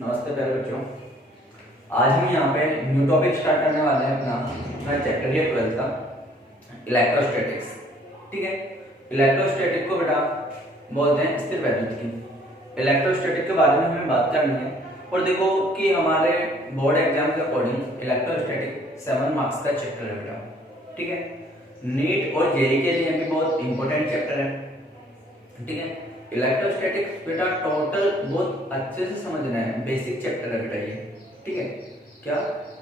नमस्ते प्यारे बच्चों। आज हम यहाँ पे न्यू टॉपिक स्टार्ट करने वाले हैं अपना चैप्टर है 12th का इलेक्ट्रोस्टैटिक्स। ठीक है, इलेक्ट्रोस्टैटिक को बेटा बोलते हैं स्थिर वैद्युत की। इलेक्ट्रोस्टैटिक के बारे में हमें बात करनी है और देखो कि हमारे बोर्ड एग्जाम के अकॉर्डिंग इलेक्ट्रोस्टैटिक 7 मार्क्स का चैप्टर है बेटा। ठीक है, नीट और जेईई के लिए भी बहुत इंपॉर्टेंट चैप्टर है। ठीक है, इलेक्ट्रोस्टैटिक्स बेटा टोटल बहुत अच्छे से समझना है, बेसिक चैप्टर है बेटा ये। ठीक है, क्या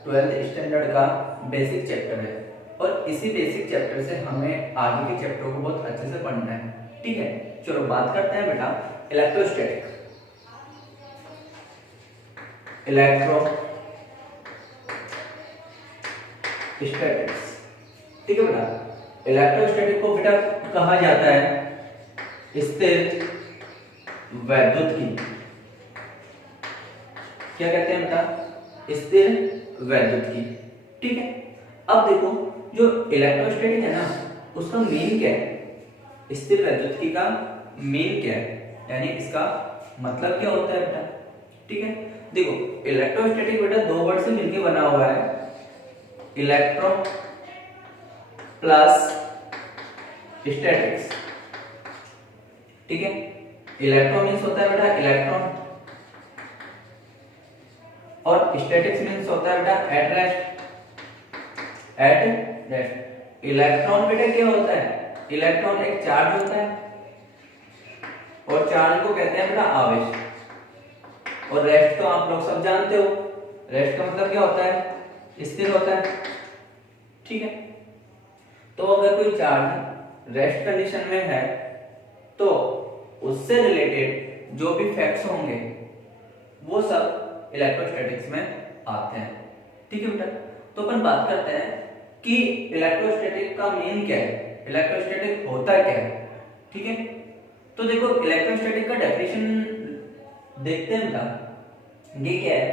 12th स्टैंडर्ड का बेसिक चैप्टर है और इसी बेसिक चैप्टर से हमें आगे के चैप्टर को बहुत अच्छे से पढ़ना है। ठीक है, चलो बात करते हैं बेटा इलेक्ट्रोस्टैटिक इलेक्ट्रोस्टैटिक्स। ठीक है बेटा, इलेक्ट्रोस्टैटिक को बेटा कहा जाता है स्थिर वैद्युत की। क्या कहते हैं बेटा? स्थिर वैद्युत की। ठीक है, अब देखो जो इलेक्ट्रोस्टैटिक है ना उसका मेन क्या है? स्थिर वैद्युत की का मेन क्या है, यानी इसका मतलब क्या होता है बेटा? ठीक है, देखो इलेक्ट्रोस्टैटिक बेटा दो वर्ड से मिलकर बना हुआ है, इलेक्ट्रो प्लस स्टैटिक्स। ठीक है, इलेक्ट्रो मीन्स होता है बेटा इलेक्ट्रॉन और स्टैटिक्स मीन्स होता है बेटा एट रेस्ट। इलेक्ट्रॉन बेटा क्या होता है? इलेक्ट्रॉन एक चार्ज होता है और चार्ज को कहते हैं बेटा आवेश। और रेस्ट तो आप लोग सब जानते हो, रेस्ट का मतलब क्या होता है? स्थिर होता है। ठीक है, तो अगर कोई चार्ज रेस्ट कंडीशन में है तो उससे रिलेटेड जो भी फैक्ट्स होंगे वो सब इलेक्ट्रोस्टैटिक्स में आते हैं। ठीक है बेटा, तो अपन बात करते हैं कि इलेक्ट्रोस्टैटिक का मेन क्या है, इलेक्ट्रोस्टैटिक होता क्या है। ठीक है, तो देखो इलेक्ट्रोस्टैटिक का डेफिनेशन देखते हैं बेटा। ये क्या है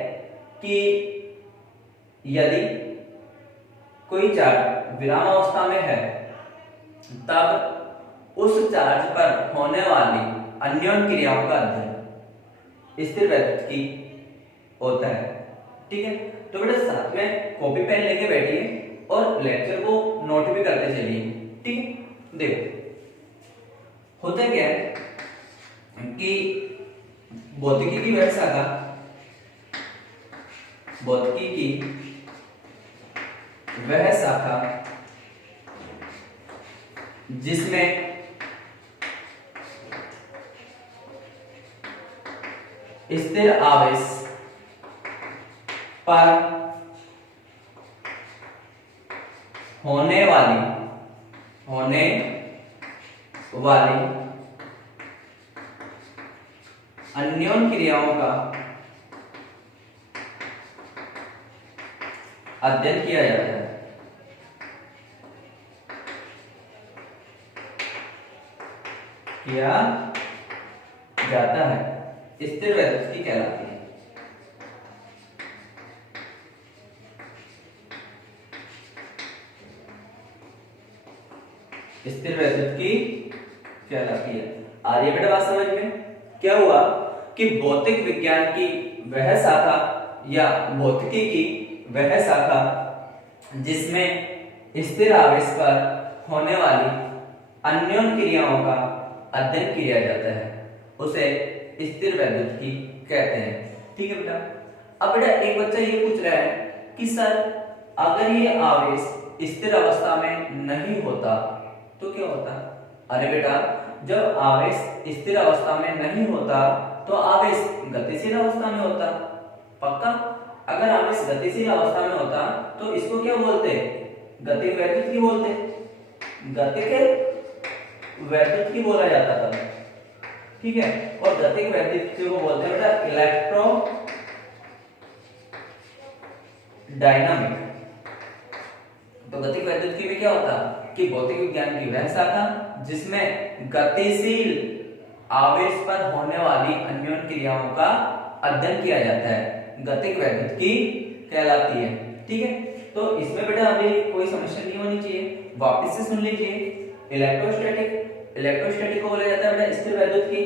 कि यदि कोई चार्ज विरामावस्था में है तब उस चार्ज पर होने वाली अन्योन्य क्रियाओं का अध्ययन स्थिर वैद्युत की होता है। ठीक है, तो बेटा साथ में कॉपी पेन लेके बैठिए और लेक्चर को नोट भी करते चलिए। ठीक है, देखो होता क्या है कि भौतिकी की वह शाखा, भौतिकी की वह शाखा जिसमें स्थिर आवेश पर होने वाली अन्योन्य क्रियाओं का अध्ययन किया जाता है। किया जाता है, स्थिर वैद्युत की कहलाती है। स्थिर वैद्युत की कहलाती है। आ रही है बेटा बात समझ में? क्या हुआ कि भौतिक विज्ञान की वह शाखा या भौतिकी की वह शाखा जिसमें स्थिर आवेश पर होने वाली अन्योन्य क्रियाओं का अध्ययन किया जाता है उसे स्थिर वैद्युत की कहते हैं। ठीक है बेटा, अब बेटा एक बच्चा ये पूछ रहा है कि सर अगर ये आवेश स्थिर अवस्था में नहीं होता तो क्या होता? अरे बेटा जब आवेश स्थिर अवस्था में नहीं होता तो आवेश गतिशील अवस्था में होता। पक्का? अगर आवेश गतिशील अवस्था में होता तो इसको क्या बोलते? गतिक वैद्युत की बोलते। गतिक वैद्युत की बोला जाता था। ठीक है, और गतिक वैद्युत को बोलते हैं बेटा इलेक्ट्रो डायनामिक। तो गतिक वैद्युत की में क्या होता कि भौतिक विज्ञान की वह शाखा जिसमें गतिशील आवेश पर होने वाली अन्योन्य क्रियाओं का अध्ययन किया जाता है, गतिक वैद्युत की कहलाती है। ठीक है, तो इसमें बेटा अभी कोई समस्या नहीं होनी चाहिए, वापस से सुन लीजिए। इलेक्ट्रोस्टैटिक को बोला जाता है बेटा स्थिर वैद्युत की।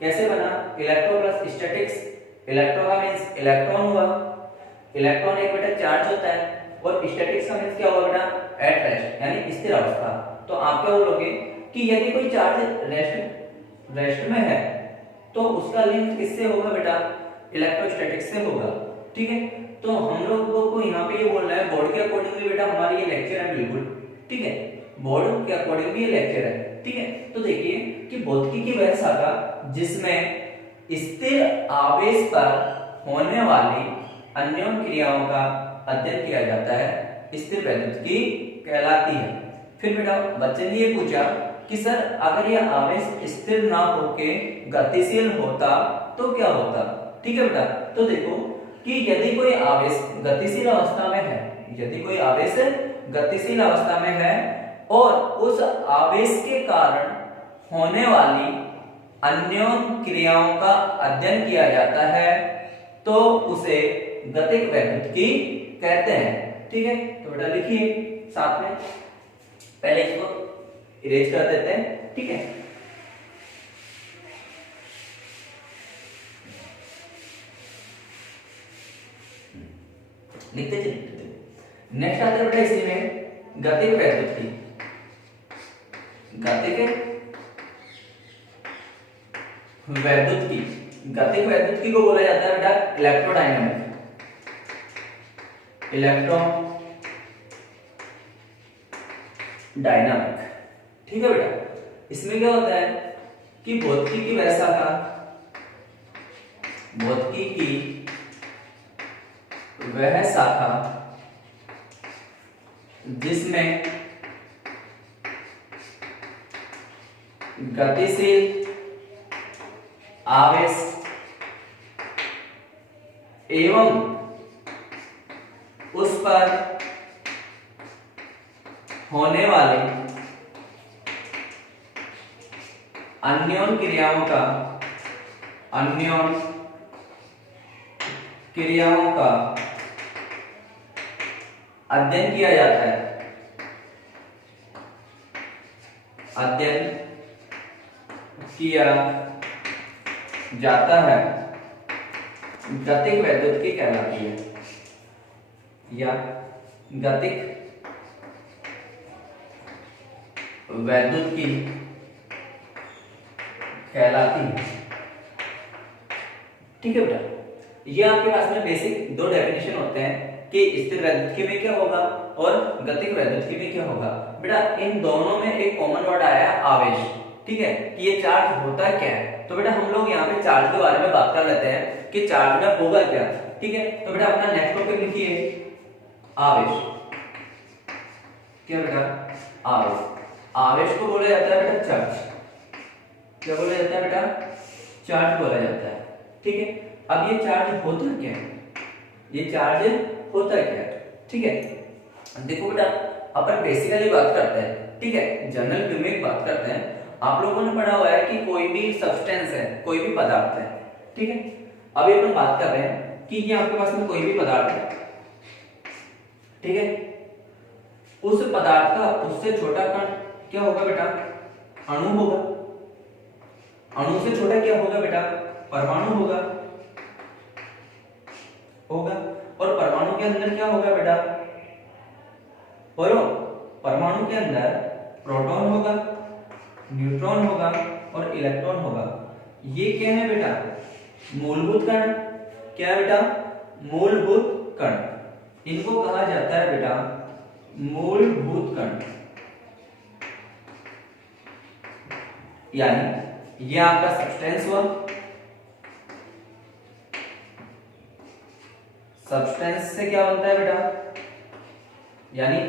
कैसे बना? इलेक्ट्रो प्लस स्टैटिक्स इलेक्ट्रो का मीन्स इलेक्ट्रॉन हुआ, इलेक्ट्रॉन एक बेटा चार्ज होता है, और स्टैटिक्स का मीन्स क्या हुआ बेटा, एट रेस्ट यानी स्थिर अवस्था। तो आप क्या बोलोगे कि यदि कोई चार्ज रेस्ट में है तो उसका लिंक किससे होगा बेटा, इलेक्ट्रोस्टैटिक्स से होगा। ठीक है, तो हम लोगों को यहाँ पे ये बोलना है बोर्ड के अकॉर्डिंगली बेटा हमारी ये लेक्चर है बिल्कुल। ठीक है, बोर्ड के अकॉर्डिंगली ये लेक्चर है। ठीक है, तो देखिए कि भौतिकी की वह शाखा जिसमें स्थिर आवेश पर होने वाली अन्योन क्रियाओं का अध्ययन किया जाता है स्थिर वैद्युतिकी कहलाती है। फिर बेटा बच्चे ने ये पूछा कि सर अगर यह आवेश स्थिर ना होके गतिशील होता तो क्या होता। ठीक है बेटा, तो देखो कि यदि कोई आवेश गतिशील अवस्था में है, यदि कोई आवेश गतिशील अवस्था में है और उस आवेश के कारण होने वाली अन्योन क्रियाओं का अध्ययन किया जाता है तो उसे गतिक वैद्युतिकी कहते हैं। ठीक है, तो बेटा लिखिए साथ में, पहले इसको इरेज कर देते हैं। ठीक है, लिखते चलिए। नेक्स्ट आता है बेटा इसी में गतिक वैद्युतिकी। गतिक वैद्युतिकी को बोला जाता है बेटा इलेक्ट्रोडायनामिक। ठीक है बेटा, इसमें क्या होता है कि भौतिकी की वह शाखा, भौतिकी की वह शाखा जिसमें गतिशील आवेश एवं उस पर होने वाले अन्योन क्रियाओं का अध्ययन किया जाता है, अध्ययन किया जाता है, गतिक वैद्युतिकी कहलाती है या गतिक वैद्युतिकी कहलाती है। ठीक है बेटा, ये आपके पास में बेसिक दो डेफिनेशन होते हैं कि स्थिर वैद्युतिकी में क्या होगा और गतिक वैद्युतिकी में क्या होगा। बेटा इन दोनों में एक कॉमन वर्ड आया है आवेश। ठीक है, कि ये चार्ज होता क्या है, तो बेटा हम लोग यहाँ पे चार्ज के बारे में बात कर लेते हैं कि चार्ज में होगा क्या। ठीक है, तो बेटा अपना नेक्स्ट टॉपिक लिखिए आवेश। क्या बेटा, आवेश। आवेश को बोला जाता है बेटा चार्ज। क्या बोला जाता है बेटा, चार्ज बोला जाता है। ठीक है, अब ये चार्ज होता क्या है, ये चार्ज होता क्या है। ठीक है, देखो बेटा अपन बेसिकली बात करते हैं। ठीक है, जनरल व्यू में बात करते हैं। आप लोगों ने पढ़ा हुआ है कि कोई भी सब्सटेंस है, कोई भी पदार्थ है। ठीक है, अभी अपन बात कर रहे हैं कि ये आपके पास में कोई भी पदार्थ है। ठीक है, उस पदार्थ का उससे छोटा कण क्या होगा बेटा, अणु होगा। अणु से छोटा क्या होगा बेटा, परमाणु होगा। और परमाणु के अंदर क्या होगा बेटा, परमाणु के अंदर प्रोटॉन होगा, न्यूट्रॉन होगा और इलेक्ट्रॉन होगा। ये क्या है बेटा, मूलभूत कण। क्या बेटा, मूलभूत कण। इनको कहा जाता है बेटा मूलभूत कण। यानी ये आपका सब्सटेंस हुआ। सब्सटेंस से क्या बनता है बेटा, यानी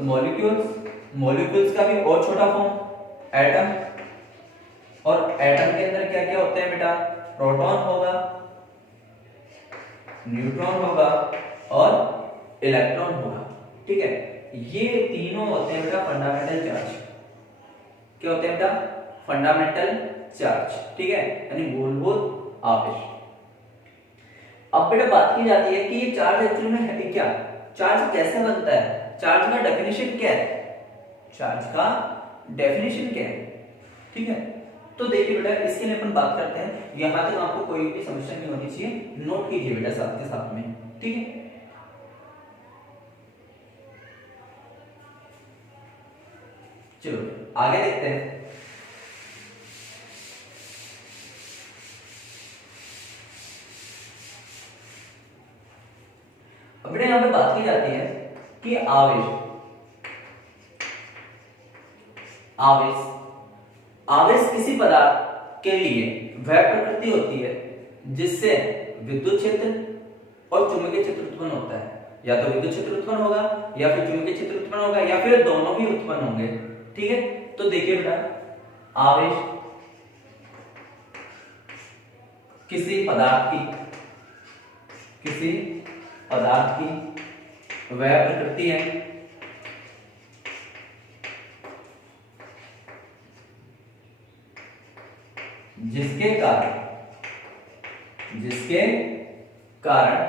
मॉलिक्यूल्स का भी और छोटा फॉर्म एटम। और एटम के अंदर क्या क्या होते हैं बेटा, प्रोटॉन होगा, न्यूट्रॉन होगा और इलेक्ट्रॉन होगा। ठीक है, ये तीनों होते हैं बेटा फंडामेंटल चार्ज। क्या होते हैं बेटा, फंडामेंटल चार्ज। ठीक है, यानी मूलभूत आवेश। अब बेटा बात की जाती है कि ये चार्ज एक्चुअली में है क्या, चार्ज कैसे बनता है, चार्ज का डेफिनेशन क्या है, चार्ज का डेफिनेशन क्या है। ठीक है, तो देखिए बेटा इसके लिए अपन बात करते हैं, यहां तक आपको कोई भी समस्या नहीं होनी चाहिए, नोट कीजिए बेटा साथ के साथ में, ठीक है। चलो आगे देखते हैं। अब बेटा यहां पे बात की जाती है कि आवेश आवेश आवेश किसी पदार्थ के लिए वह प्रकृति होती है जिससे विद्युत क्षेत्र और चुंबकीय क्षेत्र उत्पन्न होता है। या तो विद्युत क्षेत्र उत्पन्न होगा या फिर चुंबकीय क्षेत्र उत्पन्न होगा या फिर दोनों ही उत्पन्न होंगे, ठीक है। तो देखिए बेटा आवेश किसी पदार्थ की वह प्रकृति है जिसके कारण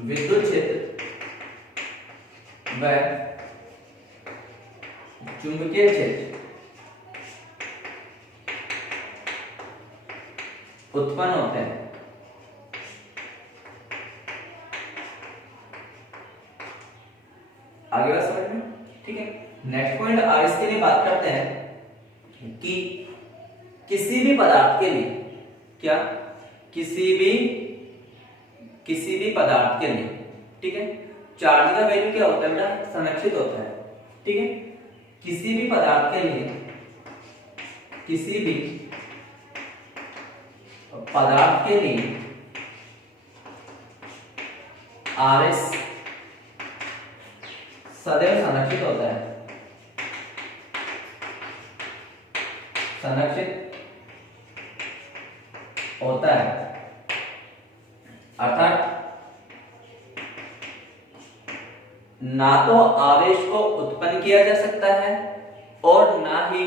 विद्युत क्षेत्र व चुंबकीय क्षेत्र उत्पन्न होते हैं। आगे बात समझ में, ठीक है। नेक्स्ट पॉइंट आवेश के लिए बात करते हैं कि किसी भी पदार्थ के लिए, क्या किसी भी पदार्थ के लिए, ठीक है, चार्ज का वैल्यू क्या होता है बेटा, संरक्षित होता है, ठीक है। किसी भी पदार्थ के लिए आवेश सदैव संरक्षित होता है, अर्थात ना तो आवेश को उत्पन्न किया जा सकता है और ना ही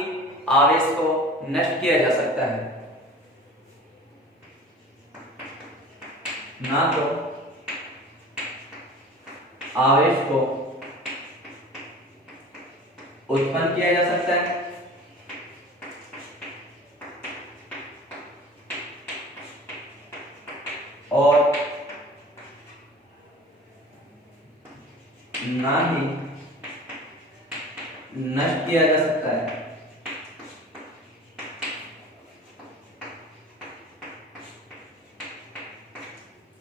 आवेश को नष्ट किया जा सकता है। ना तो आवेश को उत्पन्न किया जा सकता है और ना ही नष्ट किया जा सकता है।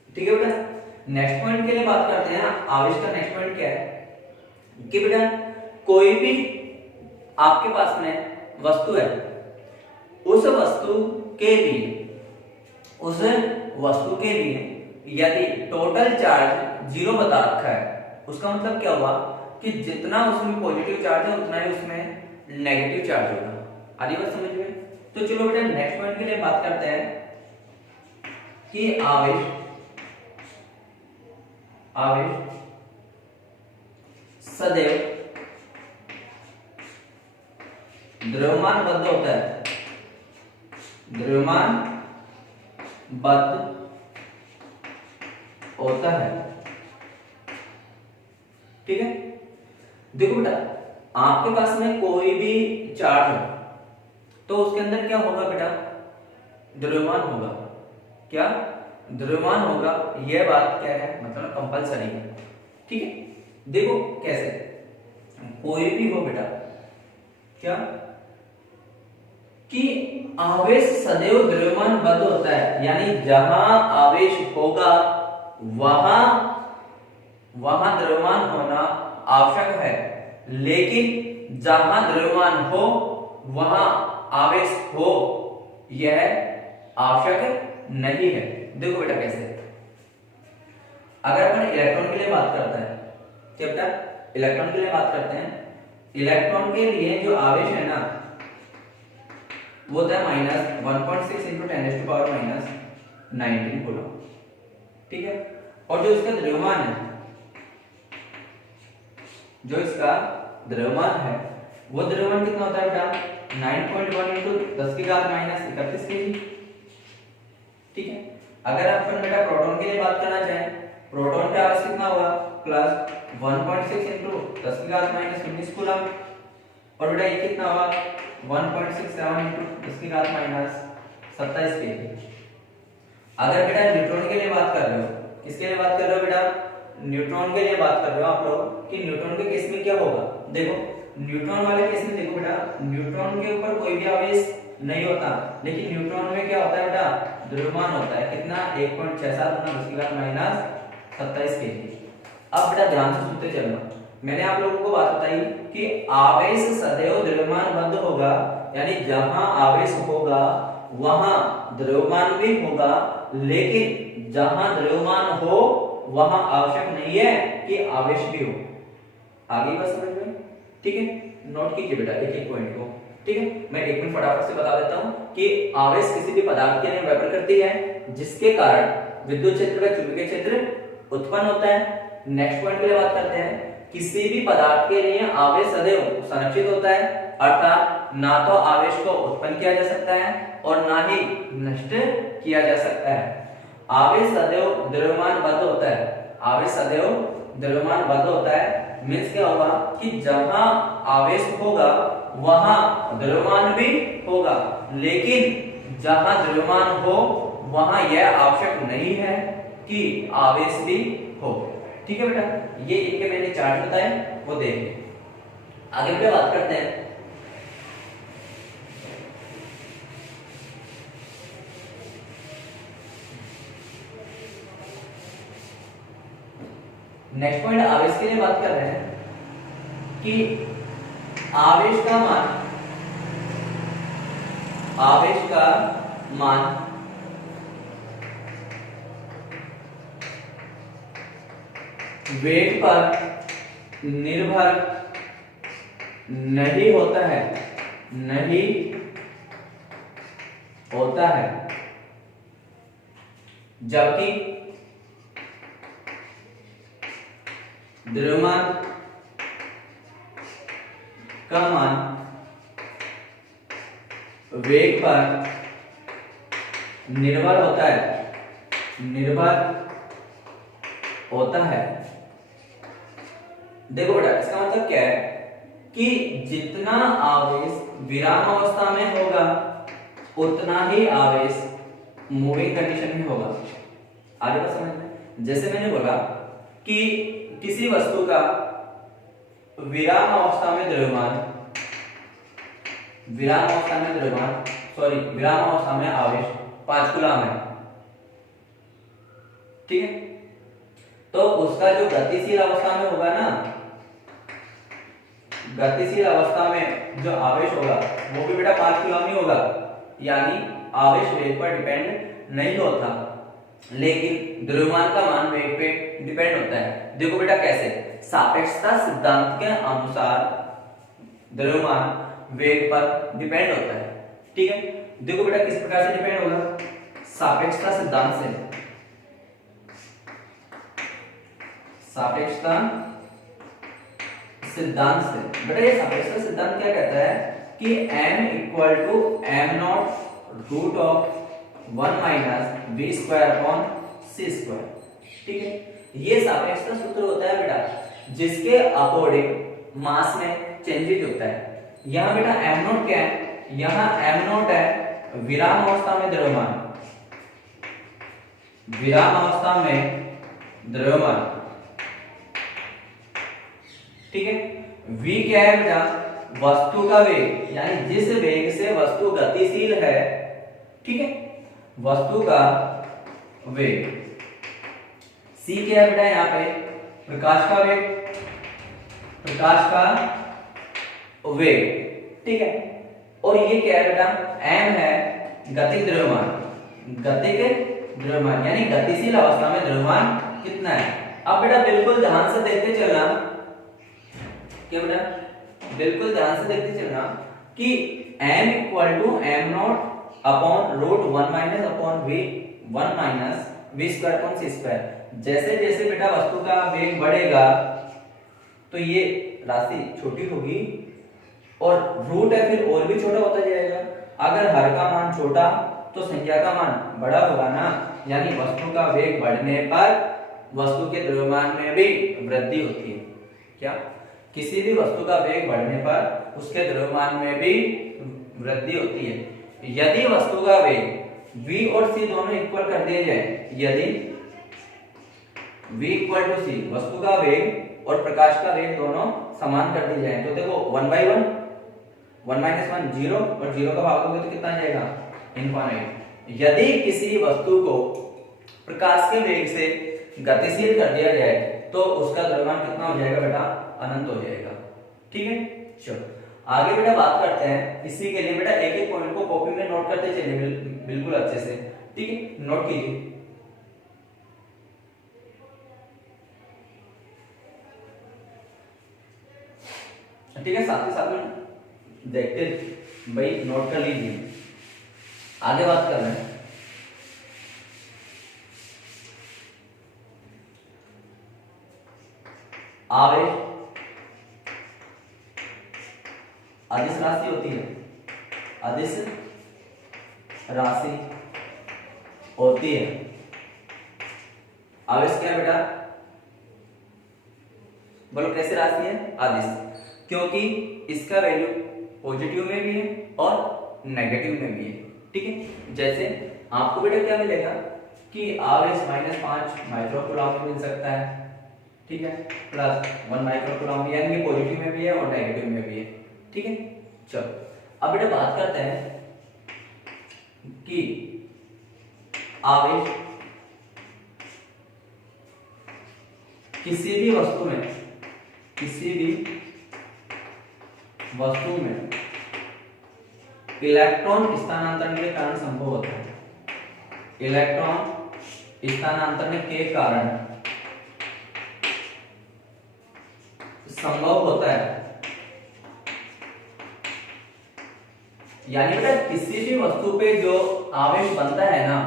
ठीक है बेटा, नेक्स्ट पॉइंट के लिए बात करते हैं। आवेश का नेक्स्ट पॉइंट क्या है कि बेटा कोई भी आपके पास में वस्तु है, उस वस्तु के लिए यदि टोटल चार्ज 0 बता रखा है, उसका मतलब क्या हुआ कि जितना उसमें पॉजिटिव चार्ज है उतना ही उसमें नेगेटिव चार्ज होगा। आधी बात समझ में? तो चलो बेटा नेक्स्ट पॉइंट के लिए बात करते हैं कि आवेश सदैव द्रव्यमानबद्ध होता है, ठीक है। देखो बेटा आपके पास में कोई भी चार्ज हो तो उसके अंदर क्या होगा बेटा, द्रव्यमान होगा। क्या द्रव्यमान होगा, यह बात क्या है मतलब कंपलसरी है, ठीक है। देखो कैसे, कोई भी हो बेटा, क्या कि आवेश सदैव द्रव्यमानबद्ध होता है, यानी जहां आवेश होगा वहां द्रव्यमान होना आवश्यक है, लेकिन जहां द्रव्यमान हो वहां आवेश हो यह आवश्यक नहीं है। देखो बेटा कैसे, अगर अपन इलेक्ट्रॉन के लिए बात करते हैं, क्या बेटा इलेक्ट्रॉन के लिए बात करते हैं, इलेक्ट्रॉन के लिए जो आवेश है ना वो होता है -1.6 × 10⁻⁻19 कूलम, ठीक है। और जो इसका द्रव्यमान है, वो द्रव्यमान कितना होता है बेटा 9.1 × 10⁻31 kg, ठीक है। अगर अपन बेटा प्रोटॉन के लिए बात करना चाहें, प्रोटॉन का आवेश कितना होगा +1.6 × 10⁻19 कूलम, और बेटा ये कितना हुआ 1.67 इंटू इसकी घात माइनस 27 केजी। अगर बेटा न्यूट्रॉन के लिए बात कर रहे हो, किसके लिए बात कर रहे हो बेटा, न्यूट्रॉन के लिए बात कर रहे हो आप लोग कि न्यूट्रॉन के केस में क्या होगा। देखो न्यूट्रॉन वाले केस में देखो बेटा, न्यूट्रॉन के ऊपर कोई भी आवेश नहीं होता, लेकिन न्यूट्रॉन में क्या होता है बेटा, द्रव्यमान होता है कितना 1.67 गुना 10 की घात माइनस 27 केजी। अब बेटा ध्यान से सुनते चलना, मैंने आप लोगों को बात बताई कि आवेश सदैव द्रव्यमान बद्ध होगा, यानी जहां आवेश होगा वहां द्रव्यमान भी होगा, लेकिन जहां द्रव्यमान हो वहां आवश्यक नहीं है कि आवेश भी हो। आगे बात समझ में, ठीक है, नोट कीजिए बेटा एक एक पॉइंट को, ठीक है। मैं एक मिनट फटाफट से बता देता हूं कि आवेश किसी भी पदार्थ के लिए वेपर करती है, जिसके कारण विद्युत क्षेत्र व चुंबकीय क्षेत्र उत्पन्न होता है। नेक्स्ट पॉइंट के लिए बात करते हैं, किसी भी पदार्थ के लिए आवेश सदैव संरक्षित होता है, अर्थात ना तो आवेश को उत्पन्न किया जा सकता है और ना ही नष्ट किया जा सकता है। आवेश सदैव द्रव्यमान बद्ध होता है, आवेश सदैव द्रव्यमान बद्ध होता है मींस क्या होगा कि जहां आवेश होगा वहां द्रव्यमान भी होगा, लेकिन जहां द्रव्यमान हो वहां यह आवश्यक नहीं है कि आवेश भी हो। ठीक है बेटा, ये इनके मैंने चार्ट बताए वो देखिए। आगे बेटा बात करते हैं नेक्स्ट पॉइंट, आवेश के लिए बात कर रहे हैं कि आवेश का मान, आवेश का मान वेग पर निर्भर नहीं होता है, नहीं होता है, जबकि द्रव्यमान का मान वेग पर निर्भर होता है, निर्भर होता है। देखो बेटा इसका मतलब क्या है कि जितना आवेश विराम अवस्था में होगा उतना ही आवेश मूविंग कंडीशन में होगा। आगे बात समझ में, जैसे मैंने बोला कि किसी वस्तु का विराम अवस्था में द्रव्यमान, विराम अवस्था में द्रव्यमान सॉरी विराम अवस्था में आवेश 5 कूलम है, ठीक है। तो उसका जो गतिशील अवस्था में होगा ना, गतिशील अवस्था में जो आवेश होगा वो भी बेटा 5 कूलम ही होगा, यानी आवेश वेग पर डिपेंड नहीं होता, लेकिन द्रव्यमान का मान वेग पे डिपेंड होता है। देखो बेटा कैसे, सापेक्षता सिद्धांत के अनुसार द्रव्यमान वेग पर डिपेंड होता है, ठीक है। देखो बेटा किस प्रकार से डिपेंड होगा, सापेक्षता सिद्धांत से, सापेक्षता सिद्धांत से। बेटा ये सापेक्षता सिद्धांत क्या कहता है कि m equal to m naught root of 1 minus v square upon c square, ठीक है। ये सापेक्षता सूत्र होता है बेटा जिसके अकॉर्डिंग मास में चेंजेज होता है। यहाँ बेटा m नॉट क्या है, यहाँ m नॉट है विराम अवस्था में द्रव्यमान, विराम अवस्था में द्रव्यमान, ठीक है। v क्या है बेटा, वस्तु का वेग, यानी जिस वेग से वस्तु गतिशील है, ठीक है, वस्तु का वेग। c क्या है बेटा, यहाँ पे प्रकाश का वेग, प्रकाश का वेग, ठीक है। और ये क्या है बेटा, m है गतिक द्रव्यमान, गतिक द्रव्यमान यानी गतिशील अवस्था में द्रव्यमान कितना है। अब बेटा बिल्कुल ध्यान से देखते चलना, क्या बेटा बिल्कुल ध्यान से देखते चलना कि m equal to m naught upon root 1 minus upon v 1 minus v square upon c square. जैसे जैसे बेटा वस्तु का वेग बढ़ेगा तो ये राशि छोटी होगी और रूट है फिर और भी छोटा होता जाएगा। अगर हर का मान छोटा तो संख्या का मान बड़ा होगा ना, यानी वस्तु का वेग बढ़ने पर वस्तु के द्रव्यमान में भी वृद्धि होती है। क्या, किसी भी वस्तु का वेग बढ़ने पर उसके द्रव्यमान में भी वृद्धि होती है। यदि वस्तु का वेग v और c दोनों इक्वल कर दिए जाए, यदि v इक्वल टू c, वस्तु का वेग और प्रकाश का वेग दोनों समान कर दिए जाए, तो देखो 1/1, 1 - 1 0 और 0 का भाग होगा तो कितना आ जाएगा, इनफाइनाइट। यदि किसी वस्तु को प्रकाश के वेग से गतिशील कर दिया जाए तो उसका द्रव्यमान कितना हो जाएगा बेटा, अनंत हो जाएगा। ठीक है, चलो आगे बेटा बात करते हैं। इसी के लिए बेटा एक एक पॉइंट को कॉपी में नोट करते चलिए बिल्कुल अच्छे से। ठीक है, नोट कीजिए। ठीक है, साथ ही साथ में देखते भाई नोट कर लीजिए। आगे बात कर रहे हैं, आवेश अदिश राशि होती है, अदिश राशि होती है। आवेश क्या है बेटा, बोलो कैसे राशि है, अदिश, क्योंकि इसका वैल्यू पॉजिटिव में भी है और नेगेटिव में भी है। ठीक है, जैसे आपको बेटा क्या मिलेगा कि आवेश -5 माइक्रोकूलम मिल सकता है। ठीक है, प्लस 1 माइक्रोकूलम, यानी कि पॉजिटिव में भी है और नेगेटिव में भी है। ठीक है, चलो अब बेटा बात करते हैं कि आवेश किसी भी वस्तु में, किसी भी वस्तु में इलेक्ट्रॉन स्थानांतरण के कारण संभव होता है। इलेक्ट्रॉन स्थानांतरण के कारण संभव होता है, यानी बेटा किसी भी वस्तु पे जो आवेश बनता है ना,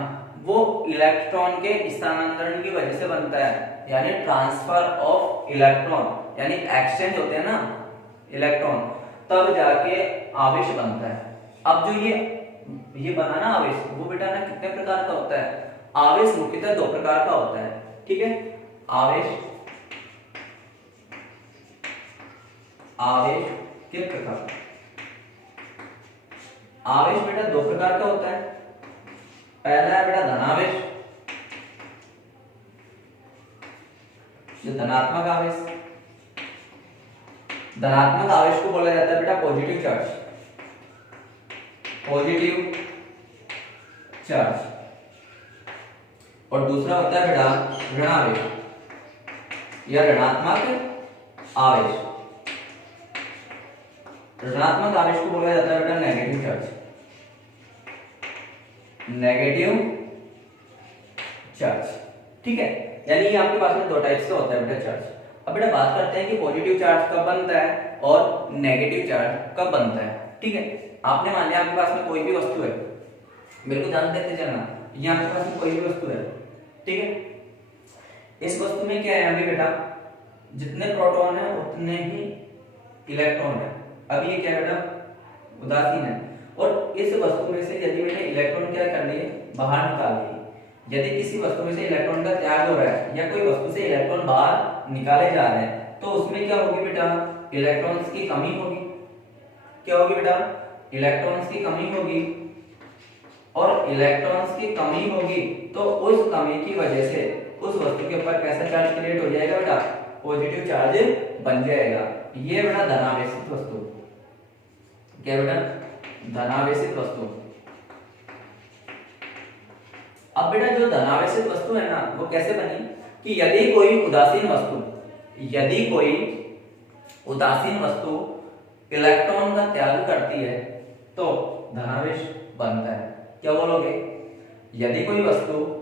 वो इलेक्ट्रॉन के स्थानांतरण की वजह से बनता है, यानी ट्रांसफर ऑफ इलेक्ट्रॉन, यानी एक्सचेंज होते हैं ना इलेक्ट्रॉन, तब जाके आवेश बनता है। अब जो ये बना ना आवेश, वो बेटा ना कितने प्रकार का होता है, आवेश मुख्यतः 2 प्रकार का होता है। ठीक है, आवेश के प्रकार, आवेश बेटा 2 प्रकार का होता है। पहला है बेटा धनावेश, जो धनात्मक आवेश, धनात्मक आवेश को बोला जाता है बेटा पॉजिटिव चार्ज, पॉजिटिव चार्ज। और दूसरा होता है बेटा ऋणावेश या ऋणात्मक आवेश। ऋणात्मक आवेश को बोला जाता है बेटा नेगेटिव चार्ज, नेगेटिव चार्ज। ठीक है, यानी ये आपके पास में 2 टाइप्स का होता है बेटा चार्ज। अब बेटा बात करते हैं कि पॉजिटिव चार्ज कब बनता है और नेगेटिव चार्ज कब बनता है। ठीक है, आपने मान लिया आपके पास में कोई भी वस्तु है, मेरे को ध्यान देते चलना, ये आपके पास में कोई भी वस्तु है। ठीक है, इस वस्तु में क्या है अभी बेटा, जितने प्रोटॉन है उतने ही इलेक्ट्रॉन है। अब ये क्या बेटा, उदासीन है, और इस वस्तु में से यदि मैंने इलेक्ट्रॉन क्या कर लिए, बाहर निकाल लिए। यदि किसी वस्तु में से इलेक्ट्रॉन का त्याग हो रहा है या कोई वस्तु से इलेक्ट्रॉन बाहर निकाले जा रहे हैं, तो उसमें क्या होगी बेटा, इलेक्ट्रॉन्स की कमी होगी। क्या होगी बेटा, इलेक्ट्रॉन्स की कमी होगी, और इलेक्ट्रॉन्स की कमी होगी तो उस कमी की वजह से उस वस्तु के ऊपर कैसा चार्ज क्रिएट हो जाएगा बेटा, पॉजिटिव चार्ज बन जाएगा। ये बेटा धनावेशित वस्तु, क्या बेटा, धनावेशित वस्तु। अब बेटा जो धनावेशित वस्तु है ना, वो कैसे बनी कि यदि कोई उदासीन वस्तु, यदि कोई उदासीन वस्तु इलेक्ट्रॉन का त्याग करती है तो धनावेश बनता है। क्या बोलोगे, यदि कोई वस्तु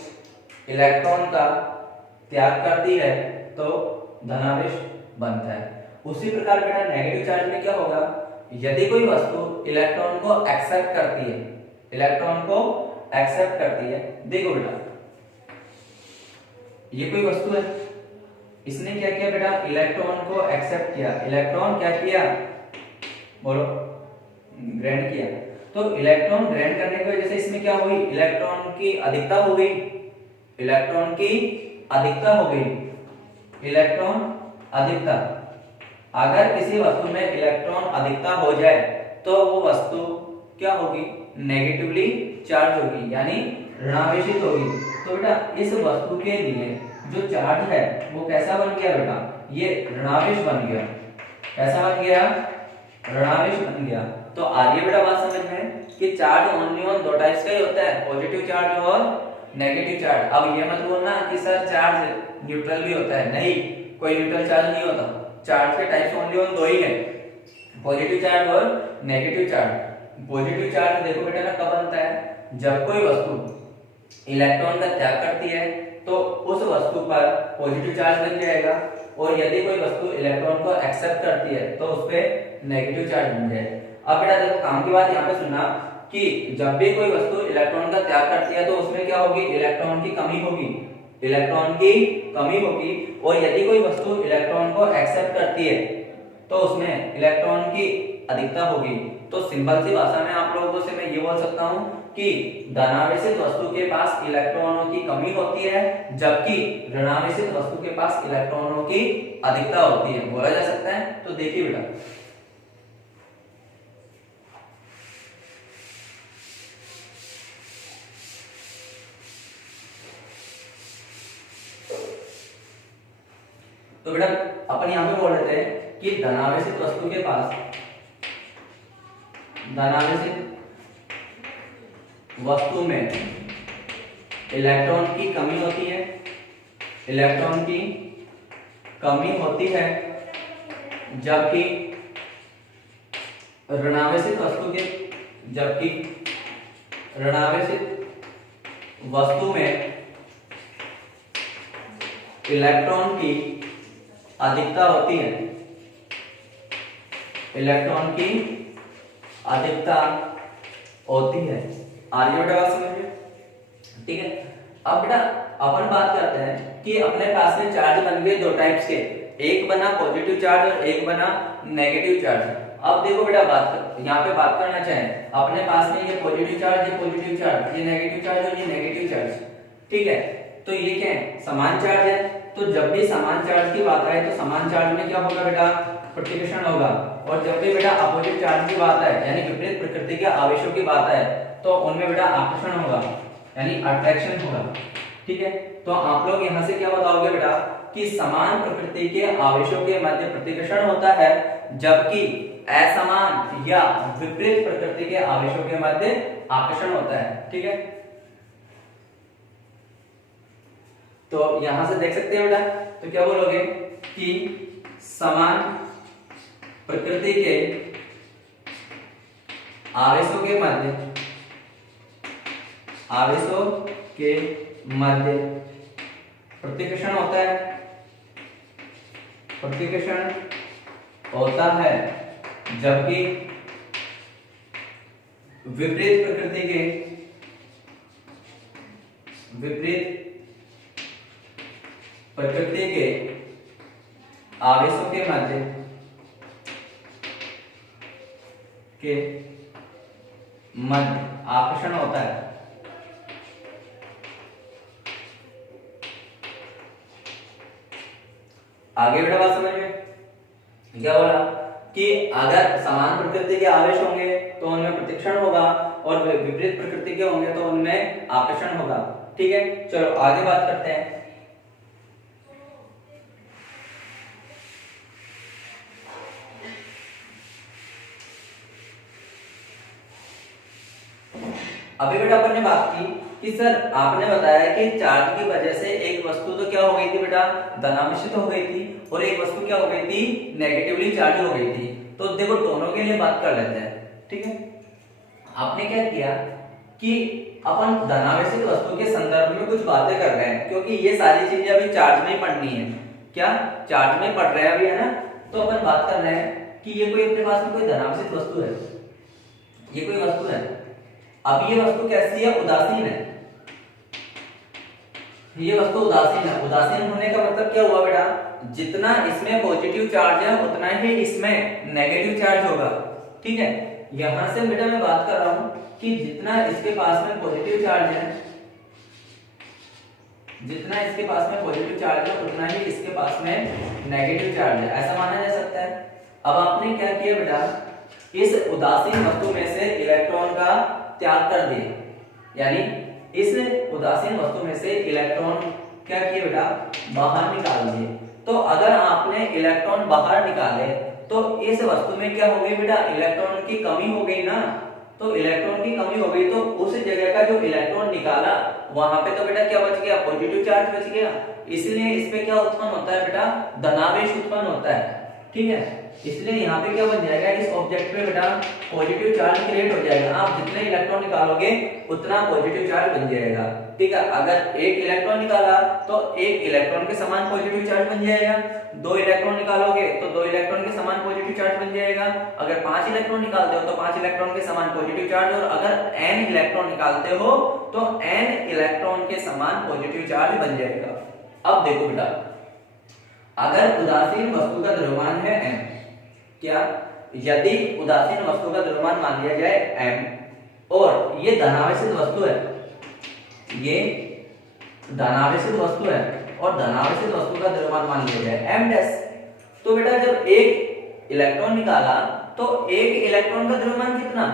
इलेक्ट्रॉन का त्याग करती है तो धनावेश बनता है। उसी प्रकार बेटा नेगेटिव चार्ज में क्या होगा, यदि कोई वस्तु इलेक्ट्रॉन को एक्सेप्ट करती है, इलेक्ट्रॉन को एक्सेप्ट करती है, देखो बेटा ये कोई वस्तु है, इसने क्या किया बेटा, इलेक्ट्रॉन को एक्सेप्ट किया। इलेक्ट्रॉन क्या किया, बोलो, ग्रहण किया। तो इलेक्ट्रॉन ग्रहण करने की वजह से इसमें क्या हुई, इलेक्ट्रॉन की अधिकता हो गई, इलेक्ट्रॉन की अधिकता हो गई, इलेक्ट्रॉन अधिकता अगर किसी वस्तु में इलेक्ट्रॉन अधिकता हो जाए तो वो वस्तु क्या होगी, नेगेटिवली चार्ज होगी, यानी ऋणावेशित होगी। तो बेटा इस वस्तु के लिए जो चार्ज है वो कैसा बन गया बेटा, ये ऋणावेश बन गया। कैसा बन गया, ऋणावेश बन गया। तो आ रही है बेटा बात समझ में कि चार्ज ओनली ऑन दो टाइप्स का ही होता है, पॉजिटिव चार्ज और नेगेटिव चार्ज। अब ये मत बोलना कि सर चार्ज न्यूट्रल भी होता है, नहीं, कोई न्यूट्रल चार्ज नहीं होता। चार्ज के टाइप्स ओनली ऑन दो ही है, पॉजिटिव चार्ज और नेगेटिव चार्ज। पॉजिटिव चार्ज देखो बेटा ना कब बनता है, जब कोई वस्तु इलेक्ट्रॉन का त्याग करती है तो उस वस्तु पर पॉजिटिव चार्ज बन जाएगा, और यदि कोई वस्तु इलेक्ट्रॉन को एक्सेप्ट करती है तो उस पे नेगेटिव चार्ज बन जाएगा। अब बेटा देखो काम की बात यहाँ पे सुनना कि जब भी कोई वस्तु इलेक्ट्रॉन का त्याग करती है तो उसमें क्या होगी, इलेक्ट्रॉन की कमी होगी, इलेक्ट्रॉन की कमी होगी। और यदि कोई वस्तु इलेक्ट्रॉन को एक्सेप्ट करती है तो उसमें इलेक्ट्रॉन की अधिकता होगी। तो सिंपल सी भाषा में आप लोगों से मैं ये बोल सकता हूं कि धनावेशित वस्तु के पास इलेक्ट्रॉनों की कमी होती है, जबकि ऋणावेशित वस्तु के पास इलेक्ट्रॉनों की अधिकता होती है। बोला जा सकता है। तो देखिए बेटा, तो बेटा अपन यहां पे बोल रहे थे कि धनावेशित वस्तु के पास, धनावेशित वस्तु में इलेक्ट्रॉन की कमी होती है, इलेक्ट्रॉन की कमी होती है, जबकि ऋणावेशित वस्तु के, जबकि ऋणावेशित वस्तु में इलेक्ट्रॉन की अधिकता होती है, इलेक्ट्रॉन की अधिकता होती है। आगे बेटा बात समझ में, ठीक है। अब बेटा अपन बात करते हैं कि अपने पास में चार्ज बन गए दो टाइप्स के, एक बना पॉजिटिव चार्ज और एक बना नेगेटिव चार्ज। अब देखो बेटा यहाँ पे बात करना चाहें, अपने पास में ये पॉजिटिव चार्ज, ये पॉजिटिव चार्ज, ये नेगेटिव चार्ज और ये नेगेटिव चार्ज, ठीक है। तो ये क्या है, समान चार्ज है। तो जब भी समान चार्ज की बात आए तो समान चार्ज में क्या होगा बेटा, प्रतिकर्षण होगा। और जब भी बेटा अपोजिट चार्ज की बात है, यानी विपरीत प्रकृति के आवेशों की बात है, तो उनमें बेटा आकर्षण होगा, यानी अट्रैक्शन होगा, ठीक है। तो आप लोग यहाँ से क्या बताओगे बेटा कि समान प्रकृति के आवेशों के मध्य प्रतिकर्षण होता है, जबकि असमान या विपरीत प्रकृति के आवेशों के मध्य आकर्षण होता है, ठीक है। तो यहां से देख सकते हैं बेटा, तो क्या बोलोगे कि समान प्रकृति के आवेशों के मध्य, आवेशों के मध्य प्रतिकर्षण होता है, प्रतिकर्षण होता है, जबकि विपरीत प्रकृति के, विपरीत प्रकृति के आवेशों के मध्य आकर्षण होता है। आगे बेटा बात समझ में, क्या बोला कि अगर समान प्रकृति के आवेश होंगे तो उनमें प्रतिकर्षण होगा, और विपरीत प्रकृति के होंगे तो उनमें आकर्षण होगा, ठीक है। चलो आगे बात करते हैं। अभी बेटा अपन ने बात की कि सर आपने बताया कि चार्ज की वजह से एक वस्तु तो क्या हो गई थी बेटा, धनावेशित हो गई थी, और एक वस्तु क्या हो गई थी, नेगेटिवली चार्ज हो गई थी। तो देखो दोनों के लिए बात कर लेते हैं, ठीक है। आपने क्या किया कि अपन धनावेशित वस्तु के संदर्भ में कुछ बातें कर रहे हैं, क्योंकि ये सारी चीजें अभी चार्ज में ही पढ़नी है, क्या चार्ज में पढ़ रहे हैं अभी, है ना। तो अपन बात कर रहे हैं कि ये कोई अपने पास में कोई धनावेशित वस्तु है, ये कोई वस्तु है। अब ये वस्तु कैसी है, उदासीन है, ये वस्तु उदासीन है। उदासीन होने का मतलब क्या हुआ बेटा, जितना इसमें पॉजिटिव चार्ज है उतना ही इसमें नेगेटिव चार्ज होगा, ठीक है। यहां से बेटा मैं बात कर रहा हूं कि जितना इसके पास में पॉजिटिव चार्ज है जितना इसके पास में पॉजिटिव चार्ज है उतना ही इसके पास में नेगेटिव चार्ज है, ऐसा माना जा सकता है। अब आपने क्या किया बेटा, इस उदासीन वस्तु में से इलेक्ट्रॉन का त्याग कर दिया, यानी इस उदासीन वस्तु में से इलेक्ट्रॉन क्या किए बेटा, बाहर निकाल दिए। तो अगर आपने इलेक्ट्रॉन बाहर निकाले तो इस वस्तु में क्या हो गई बेटा, इलेक्ट्रॉन की कमी हो गई ना। तो इलेक्ट्रॉन की कमी हो गई तो उस जगह का जो इलेक्ट्रॉन निकाला वहां पे तो बेटा क्या बच गया, पॉजिटिव चार्ज बच गया। इसलिए इस पे क्या उत्पन्न होता है बेटा, धनावेश उत्पन्न होता है, ठीक है। इसलिए यहाँ पे क्या बन जाएगा, इस ऑब्जेक्ट पे बेटा पॉजिटिव चार्ज क्रिएट हो जाएगा। आप जितने इलेक्ट्रॉन निकालोगे उतना पॉजिटिव चार्ज बन जाएगा, ठीक है। अगर एक इलेक्ट्रॉन निकाला तो एक इलेक्ट्रॉन के समान पॉजिटिव चार्ज बन जाएगा। दो इलेक्ट्रॉन निकालोगे तो दो इलेक्ट्रॉन के समान पॉजिटिव चार्ज बन जाएगा। अगर 5 इलेक्ट्रॉन निकालते हो तो 5 इलेक्ट्रॉन के समान पॉजिटिव चार्ज, और अगर n इलेक्ट्रॉन निकालते हो तो n इलेक्ट्रॉन के समान पॉजिटिव चार्ज बन जाएगा। अब देखो बेटा, अगर उदासीन वस्तु का द्रव्यमान है m, क्या यदि उदासीन वस्तु का द्रव्यमान मान लिया जाए m और ये धनावेशित वस्तु है, ये धनावेशित वस्तु है और धनावेशित वस्तु का द्रव्यमान मान लिया जाए m डैश, तो बेटा जब एक इलेक्ट्रॉन निकाला तो एक इलेक्ट्रॉन का द्रव्यमान कितना,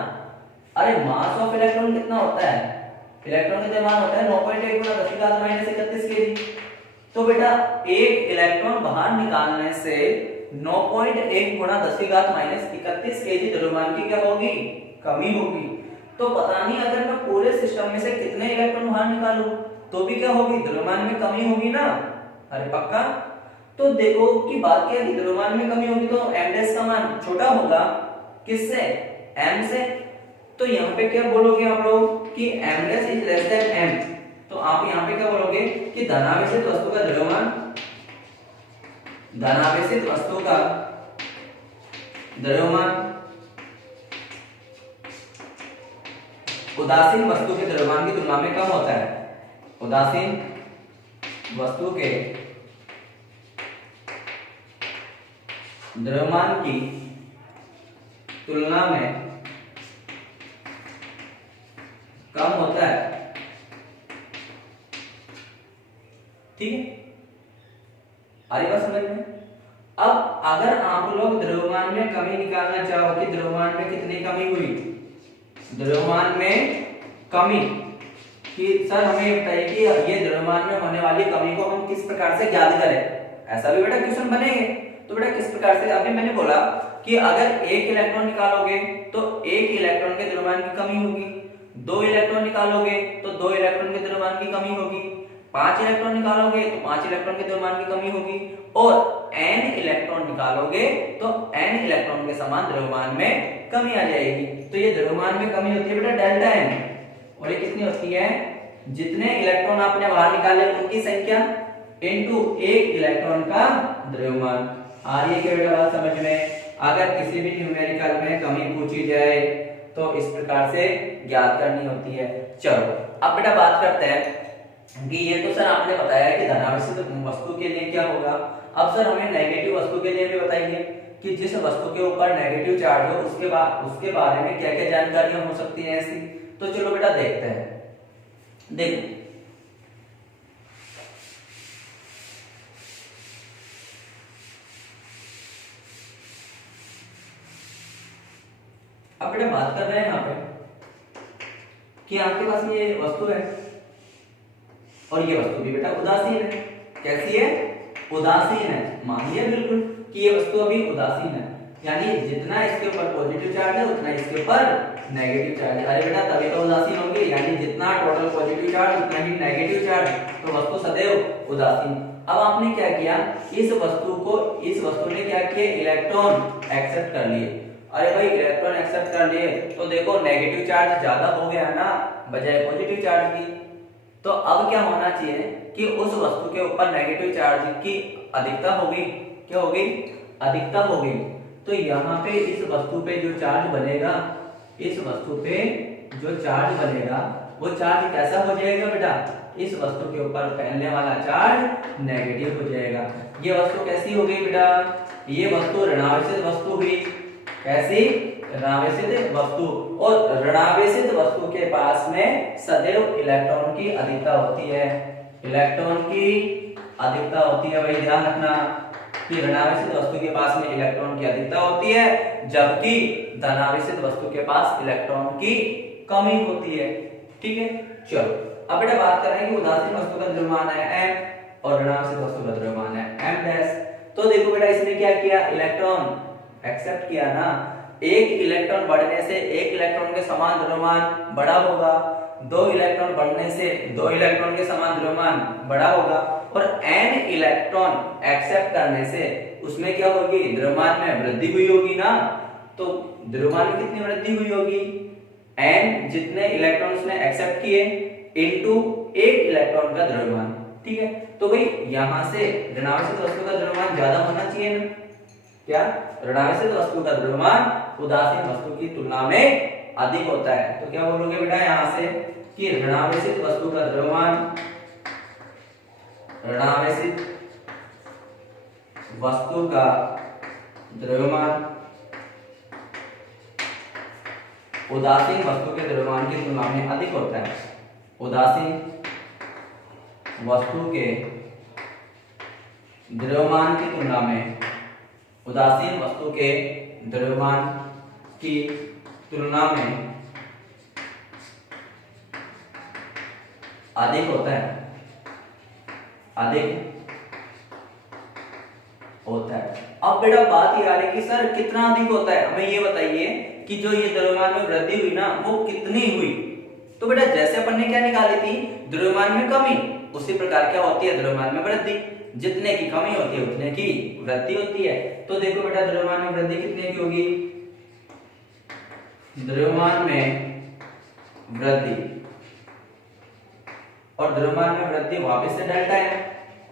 अरे मास ऑफ इलेक्ट्रॉन कितना होता है, इलेक्ट्रॉन का द्रव्यमान होता है 9.1 गुना 10⁻31 केजी। तो बेटा एक इलेक्ट्रॉन बाहर निकालने से 9.1 गुना 10⁻31 केजी द्रव्यमान की क्या होगी, कमी होगी। तो पता नहीं अगर मैं पूरे सिस्टम में से कितने इलेक्ट्रॉन बाहर निकालूं तो भी क्या होगी, द्रव्यमान में कमी होगी ना, अरे पक्का। तो देखो कि बात क्या है, द्रव्यमान में कमी होगी तो m डैश का मान छोटा होगा, किससे, m से। तो यहाँ पे क्या बोलोगे आप लोग कि m dash is less than m, तो आप यहाँ पे क्या बोलोगे कि धनावेशित वस्तु का द्रव्यमान, धनावेशित वस्तु का द्रव्यमान उदासीन वस्तु के द्रव्यमान की तुलना में कम होता है, उदासीन वस्तु के द्रव्यमान की तुलना में कम होता है, ठीक है। आ रही बात समझ में। अब अगर आप लोग द्रव्यमान में कमी निकालना चाहो कि द्रव्यमान में कितनी कमी हुई, द्रव्यमान में कमी, कि सर हमें ये बताइए कि ये द्रव्यमान में होने वाली कमी को हम किस प्रकार से ज्ञात करें, ऐसा भी बेटा क्वेश्चन बनेंगे। तो बेटा किस प्रकार से, अभी मैंने बोला कि अगर एक इलेक्ट्रॉन निकालोगे तो एक इलेक्ट्रॉन के द्रव्यमान की कमी होगी, दो इलेक्ट्रॉन निकालोगे तो दो इलेक्ट्रॉन के द्रव्यमान की कमी होगी, 5 इलेक्ट्रॉन निकालोगे तो 5 इलेक्ट्रॉन के द्रव्यमान की कमी होगी, और n इलेक्ट्रॉन निकालोगे तो n इलेक्ट्रॉन के समान द्रव्यमान में कमी आ जाएगी। तो ये द्रव्यमान में कमी होती है बेटा डेल्टा n, और ये कितनी होती है, जितने इलेक्ट्रॉन आपने बाहर निकाले उनकी संख्या इनटू एक इलेक्ट्रॉन का द्रव्यमान। आ रही है क्या बेटा बात समझ में। अगर किसी भी न्यूमेरिकल में कमी पूछी जाए तो इस प्रकार से ज्ञात करनी होती है। चलो अब बेटा बात करते हैं कि ये तो सर आपने बताया कि धनावेशित वस्तु के लिए क्या होगा। अब सर हमें नेगेटिव वस्तु के लिए भी बताइए कि जिस वस्तु के ऊपर नेगेटिव चार्ज हो उसके बारे में क्या क्या जानकारियां हो सकती हैं ऐसी। तो चलो बेटा देखते हैं। देखो अब बेटा बात कर रहे हैं यहाँ पे कि आपके पास ये वस्तु है और ये वस्तु भी बेटा उदासीन है। कैसी है, उदासीन है। मानिए बिल्कुल कि ये वस्तु अभी उदासीन है, यानी जितना इसके ऊपर पॉजिटिव चार्ज है उतना इसके ऊपर नेगेटिव चार्ज है। अरे बेटा तभी तो उदासीन होगी, यानी जितना टोटल पॉजिटिव चार्ज उतना ही नेगेटिव चार्ज, तो वस्तु सदैव उदासीन। अब आपने क्या किया, इस वस्तु ने क्या किया, इलेक्ट्रॉन एक्सेप्ट कर लिए। अरे भाई इलेक्ट्रॉन एक्सेप्ट कर लिए तो देखो नेगेटिव चार्ज ज्यादा हो गया ना बजाय पॉजिटिव चार्ज की। तो अब क्या होना चाहिए कि उस वस्तु के ऊपर नेगेटिव चार्ज की अधिकता होगी। क्या होगी, अधिकता होगी। तो यहाँ पे इस वस्तु पे जो चार्ज बनेगा, इस वस्तु पे जो चार्ज बनेगा वो चार्ज कैसा हो जाएगा बेटा, इस वस्तु के ऊपर फैलने वाला चार्ज नेगेटिव हो जाएगा। ये वस्तु कैसी हो गई बेटा, ये वस्तु ऋणावेशित वस्तु हुई। कैसी, ऋणावेशित वस्तु। और ऋणावेशित वस्तु के पास में सदैव इलेक्ट्रॉन की अधिकता होती है। इलेक्ट्रॉन की अधिकता होती है, भाई ध्यान रखना कि ऋणावेशित वस्तु के पास में इलेक्ट्रॉन की अधिकता होती है, जबकि धनावेशित वस्तु के पास इलेक्ट्रॉन की कमी होती है। ठीक है, चलो अब बेटा बात करें कि उदासीन वस्तु का द्रव्यमान है m और ऋणावेशित वस्तु का द्रव्यमान है m डैश। तो देखो बेटा इसने क्या किया, इलेक्ट्रॉन एक्सेप्ट किया ना, एक इलेक्ट्रॉन बढ़ने से एक इलेक्ट्रॉन के समान द्रव्यमान बड़ा होगा, दो इलेक्ट्रॉन बढ़ने से दो इलेक्ट्रॉन के समान द्रव्यमान बड़ा होगा, और n इलेक्ट्रॉन एक्सेप्ट करने से उसमें क्या होगी, द्रव्यमान में वृद्धि हुई होगी ना। तो द्रव्यमान में कितनी वृद्धि हुई होगी, n जितने इलेक्ट्रॉन उसने एक्सेप्ट किए इनटू एक इलेक्ट्रॉन का द्रव्यमान। ठीक है, तो भाई यहां से ऋणावेशित वस्तु का द्रव्यमान ज्यादा होना चाहिए ना, क्या ऋणावेशित वस्तु का द्रव्यमान उदासीन वस्तु की तुलना में अधिक होता है। तो क्या बोलोगे बेटा यहां से कि ऋणावेशित वस्तु का द्रव्यमान, ऋणावेशित वस्तु का द्रव्यमान उदासीन वस्तु के द्रव्यमान की तुलना में अधिक होता है। उदासीन वस्तु के द्रव्यमान की तुलना में, उदासीन वस्तु के द्रव्यमान की तुलना में अधिक होता है, अधिक होता है। अब बेटा बात ये आ रही है कि सर कितना अधिक होता है, हमें ये बताइए कि जो ये द्रव्यमान में वृद्धि हुई ना वो कितनी हुई। तो बेटा जैसे अपन ने क्या निकाली थी, द्रव्यमान में कमी, उसी प्रकार क्या होती है द्रव्यमान में वृद्धि, जितने की कमी होती है उतने की वृद्धि होती है। तो देखो बेटा द्रव्यमान में वृद्धि कितने की होगी, द्रव्यमान में वृद्धि, और द्रव्यमान में वृद्धि वापस से डेल्टा है,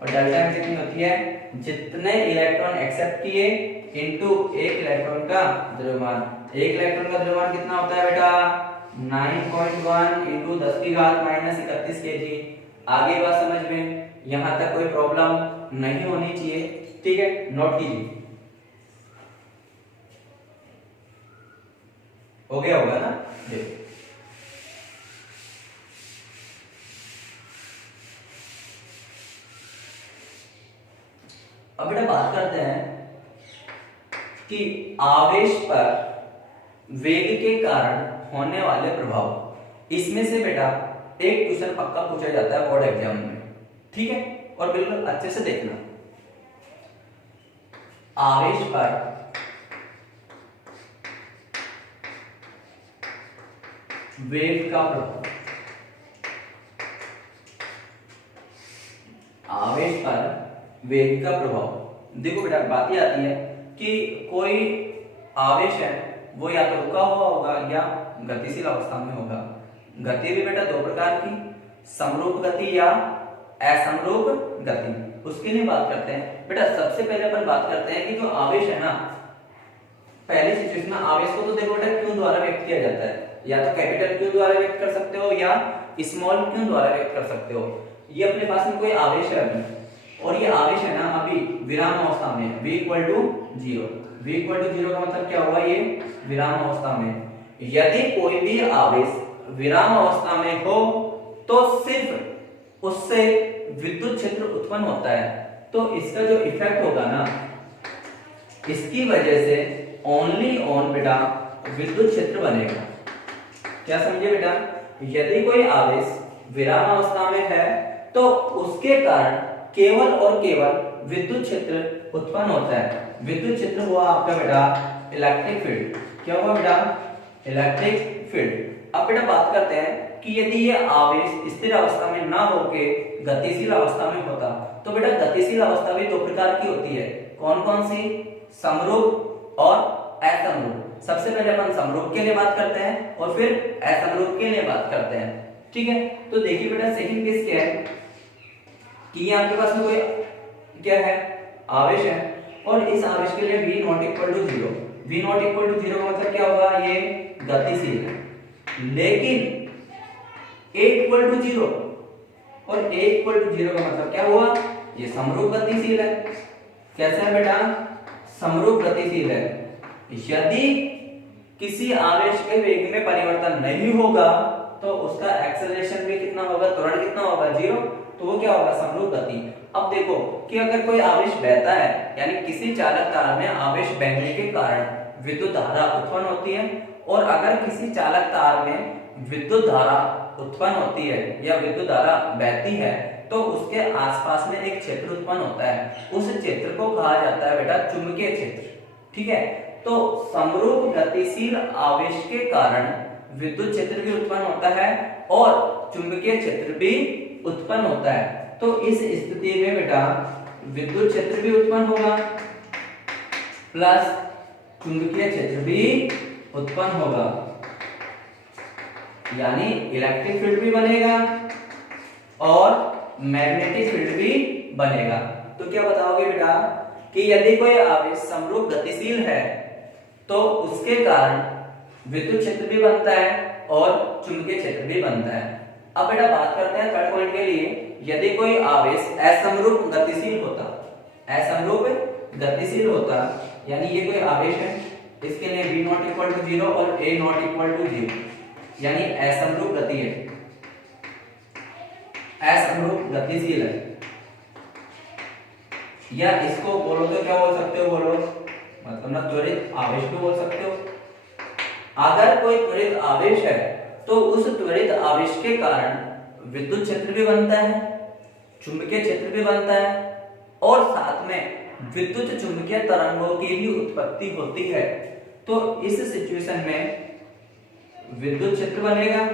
और डेल्टा में कितनी होती है, जितने इलेक्ट्रॉन एक्सेप्ट किए इनटू एक इलेक्ट्रॉन का द्रव्यमान। एक इलेक्ट्रॉन का द्रव्यमान कितना होता है बेटा, 9.1 इंटू 10 की घात माइनस 31 केजी। आगे बात समझ में, यहां तक कोई प्रॉब्लम नहीं होनी चाहिए। ठीक है, नोट कीजिए, हो गया होगा ना। देखो अब बेटा बात करते हैं कि आवेश पर वेग के कारण होने वाले प्रभाव। इसमें से बेटा एक क्वेश्चन पक्का पूछा जाता है बोर्ड एग्जाम में, ठीक है, और बिल्कुल अच्छे से देखना। आवेश पर वेग का प्रभाव, आवेश पर वेग का प्रभाव। देखो बेटा बात ये आती है कि कोई आवेश है वो या तो रुका हुआ होगा या गतिशील अवस्था में होगा। गति भी बेटा दो प्रकार की, समरूप गति या असमरूप गति, उसके लिए बात करते हैं। बेटा सबसे पहले अपन बात करते हैं कि जो आवेश है ना, पहली सिचुएशन में आवेश को तो देखो बेटा क्यू द्वारा व्यक्त किया जाता है, या तो कैपिटल क्यू द्वारा व्यक्त कर सकते हो या स्मॉल क्यू द्वारा व्यक्त कर सकते हो। ये अपने पास में कोई आवेश है अभी, और ये आवेश है ना अभी विराम अवस्था में, v equal to 0। v equal to 0 का मतलब क्या हुआ, ये विराम अवस्था में। यदि कोई भी आवेश विराम अवस्था में हो तो सिर्फ उससे विद्युत क्षेत्र उत्पन्न होता है। तो इसका जो इफेक्ट होगा ना, इसकी वजह से ओनली ऑन बेटा विद्युत क्षेत्र बनेगा। क्या समझे बेटा, यदि कोई आवेश विराम अवस्था में है तो उसके कारण केवल और केवल विद्युत क्षेत्र उत्पन्न होता है। विद्युत क्षेत्र हुआ आपका बेटा इलेक्ट्रिक फील्ड। क्या हुआ बेटा, इलेक्ट्रिक फील्ड। अब बेटा बात करते हैं कि यदि ये आवेश स्थिर अवस्था में ना होके गतिशील अवस्था में होता, तो बेटा गतिशील अवस्था भी दो प्रकार की होती है। कौन कौन सी, समरूप और असमरूप। सबसे पहले अपन समरूप के लिए बात करते हैं और फिर असमरूप के लिए बात करते हैं। ठीक है, तो देखिए बेटा सेकंड केस क्या है कि ये आपके पास में कोई क्या है, आवेश है, और इस आवेश के लिए v not equal to 0। v not equal to 0 का मतलब क्या होगा, ये गतिशील है। लेकिन a इक्वल टू 0 और a इक्वल टू 0 का मतलब क्या हुआ, ये समरूप गतिशील है। कैसे है बेटा, समरूप गतिशील है। यदि किसी आवेश के वेग में परिवर्तन नहीं होगा तो उसका एक्सेलरेशन भी कितना होगा, त्वरण कितना होगा, 0। तो वो क्या होगा, समरूप गति। अब देखो कि अगर कोई आवेश बहता है, यानी किसी चालक तार में आवेश बहने के कारण विद्युत धारा उत्पन्न होती है, और अगर किसी चालक तार में विद्युत धारा उत्पन्न होती है या विद्युत धारा बहती है, तो उसके आसपास में एक क्षेत्र उत्पन्न होता है, उस क्षेत्र को कहा जाता है बेटा चुंबकीय क्षेत्र। ठीक है, तो समरूप गतिशील आवेश के कारण विद्युत क्षेत्र भी उत्पन्न होता है और चुंबकीय क्षेत्र भी उत्पन्न होता है। तो इस स्थिति में बेटा विद्युत क्षेत्र भी उत्पन्न होगा प्लस चुंबकीय क्षेत्र भी उत्पन्न होगा, यानी इलेक्ट्रिक फील्ड भी बनेगा और मैग्नेटिक फील्ड भी बनेगा। तो क्या बताओगे बेटा कि यदि कोई आवेश समरूप गतिशील है तो उसके कारण विद्युत क्षेत्र भी बनता है और चुंबकीय क्षेत्र भी बनता है। अब बेटा बात करते हैं थर्ड पॉइंट के लिए, यदि कोई आवेश असमरूप गतिशील होता, असमरूप गतिशील होता, यानी ये कोई आवेश है, इसके लिए v नॉट इक्वल टू 0 और a नॉट इक्वल टू 0, यानी असमरूप गति है, असमरूप गतिशील है, या इसको बोलो तो क्या बोल सकते हो, बोलो मतलब ना त्वरित आवेश भी बोल सकते हो। अगर कोई त्वरित आवेश है तो उस त्वरित आवेश के कारण विद्युत क्षेत्र भी बनता है, चुंबकीय क्षेत्र भी बनता है और साथ में विद्युत चुंबकीय तरंगों की भी उत्पत्ति होती है। तो इस सिचुएशन में विद्युत क्षेत्र बनेगा,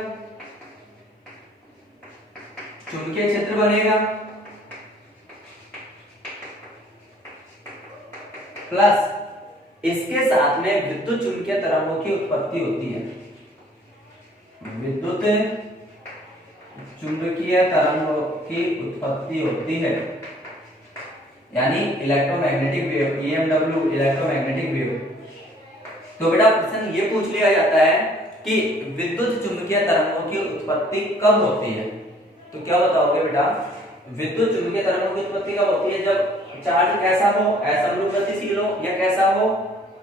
चुंबकीय क्षेत्र बनेगा प्लस इसके साथ में विद्युत चुंबकीय तरंगों की उत्पत्ति होती है, विद्युत चुंबकीय तरंगों की उत्पत्ति होती है, यानी electromagnetic wave, EMW electromagnetic wave. तो बेटा प्रश्न ये पूछ लिया जाता है कि विद्युत चुंबकीय तरंगों की उत्पत्ति कब होती है, तो क्या बताओगे बेटा, विद्युत चुंबकीय तरंगों की उत्पत्ति कब होती है, जब चार्ज कैसा हो, असमरूप गतिशील हो, या कैसा हो,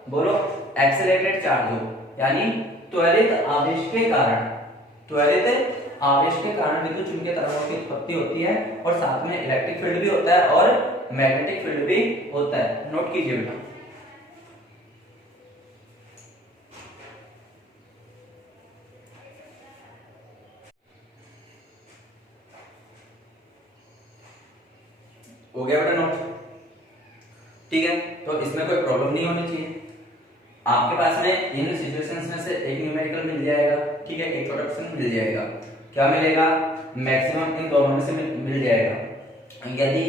बोलो एक्सेलरेटेड चार्ज हो, यानी त्वरित आवेश के कारण, त्वरित आवेश के कारण विद्युत चुंबकीय तरंगों की उत्पत्ति होती है और साथ में इलेक्ट्रिक फील्ड भी होता है और मैग्नेटिक फील्ड भी होता है। नोट कीजिए बेटा। हो गया बेटा नोट, ठीक है, तो इसमें कोई प्रॉब्लम नहीं होनी चाहिए। आपके पास में इन सिचुएशंस में से एक न्यूमेरिकल मिल जाएगा, ठीक है, एक छोटा क्वेश्चन मिल जाएगा, क्या मिलेगा, मैक्सिमम इन दोनों में से मिल जाएगा। यदि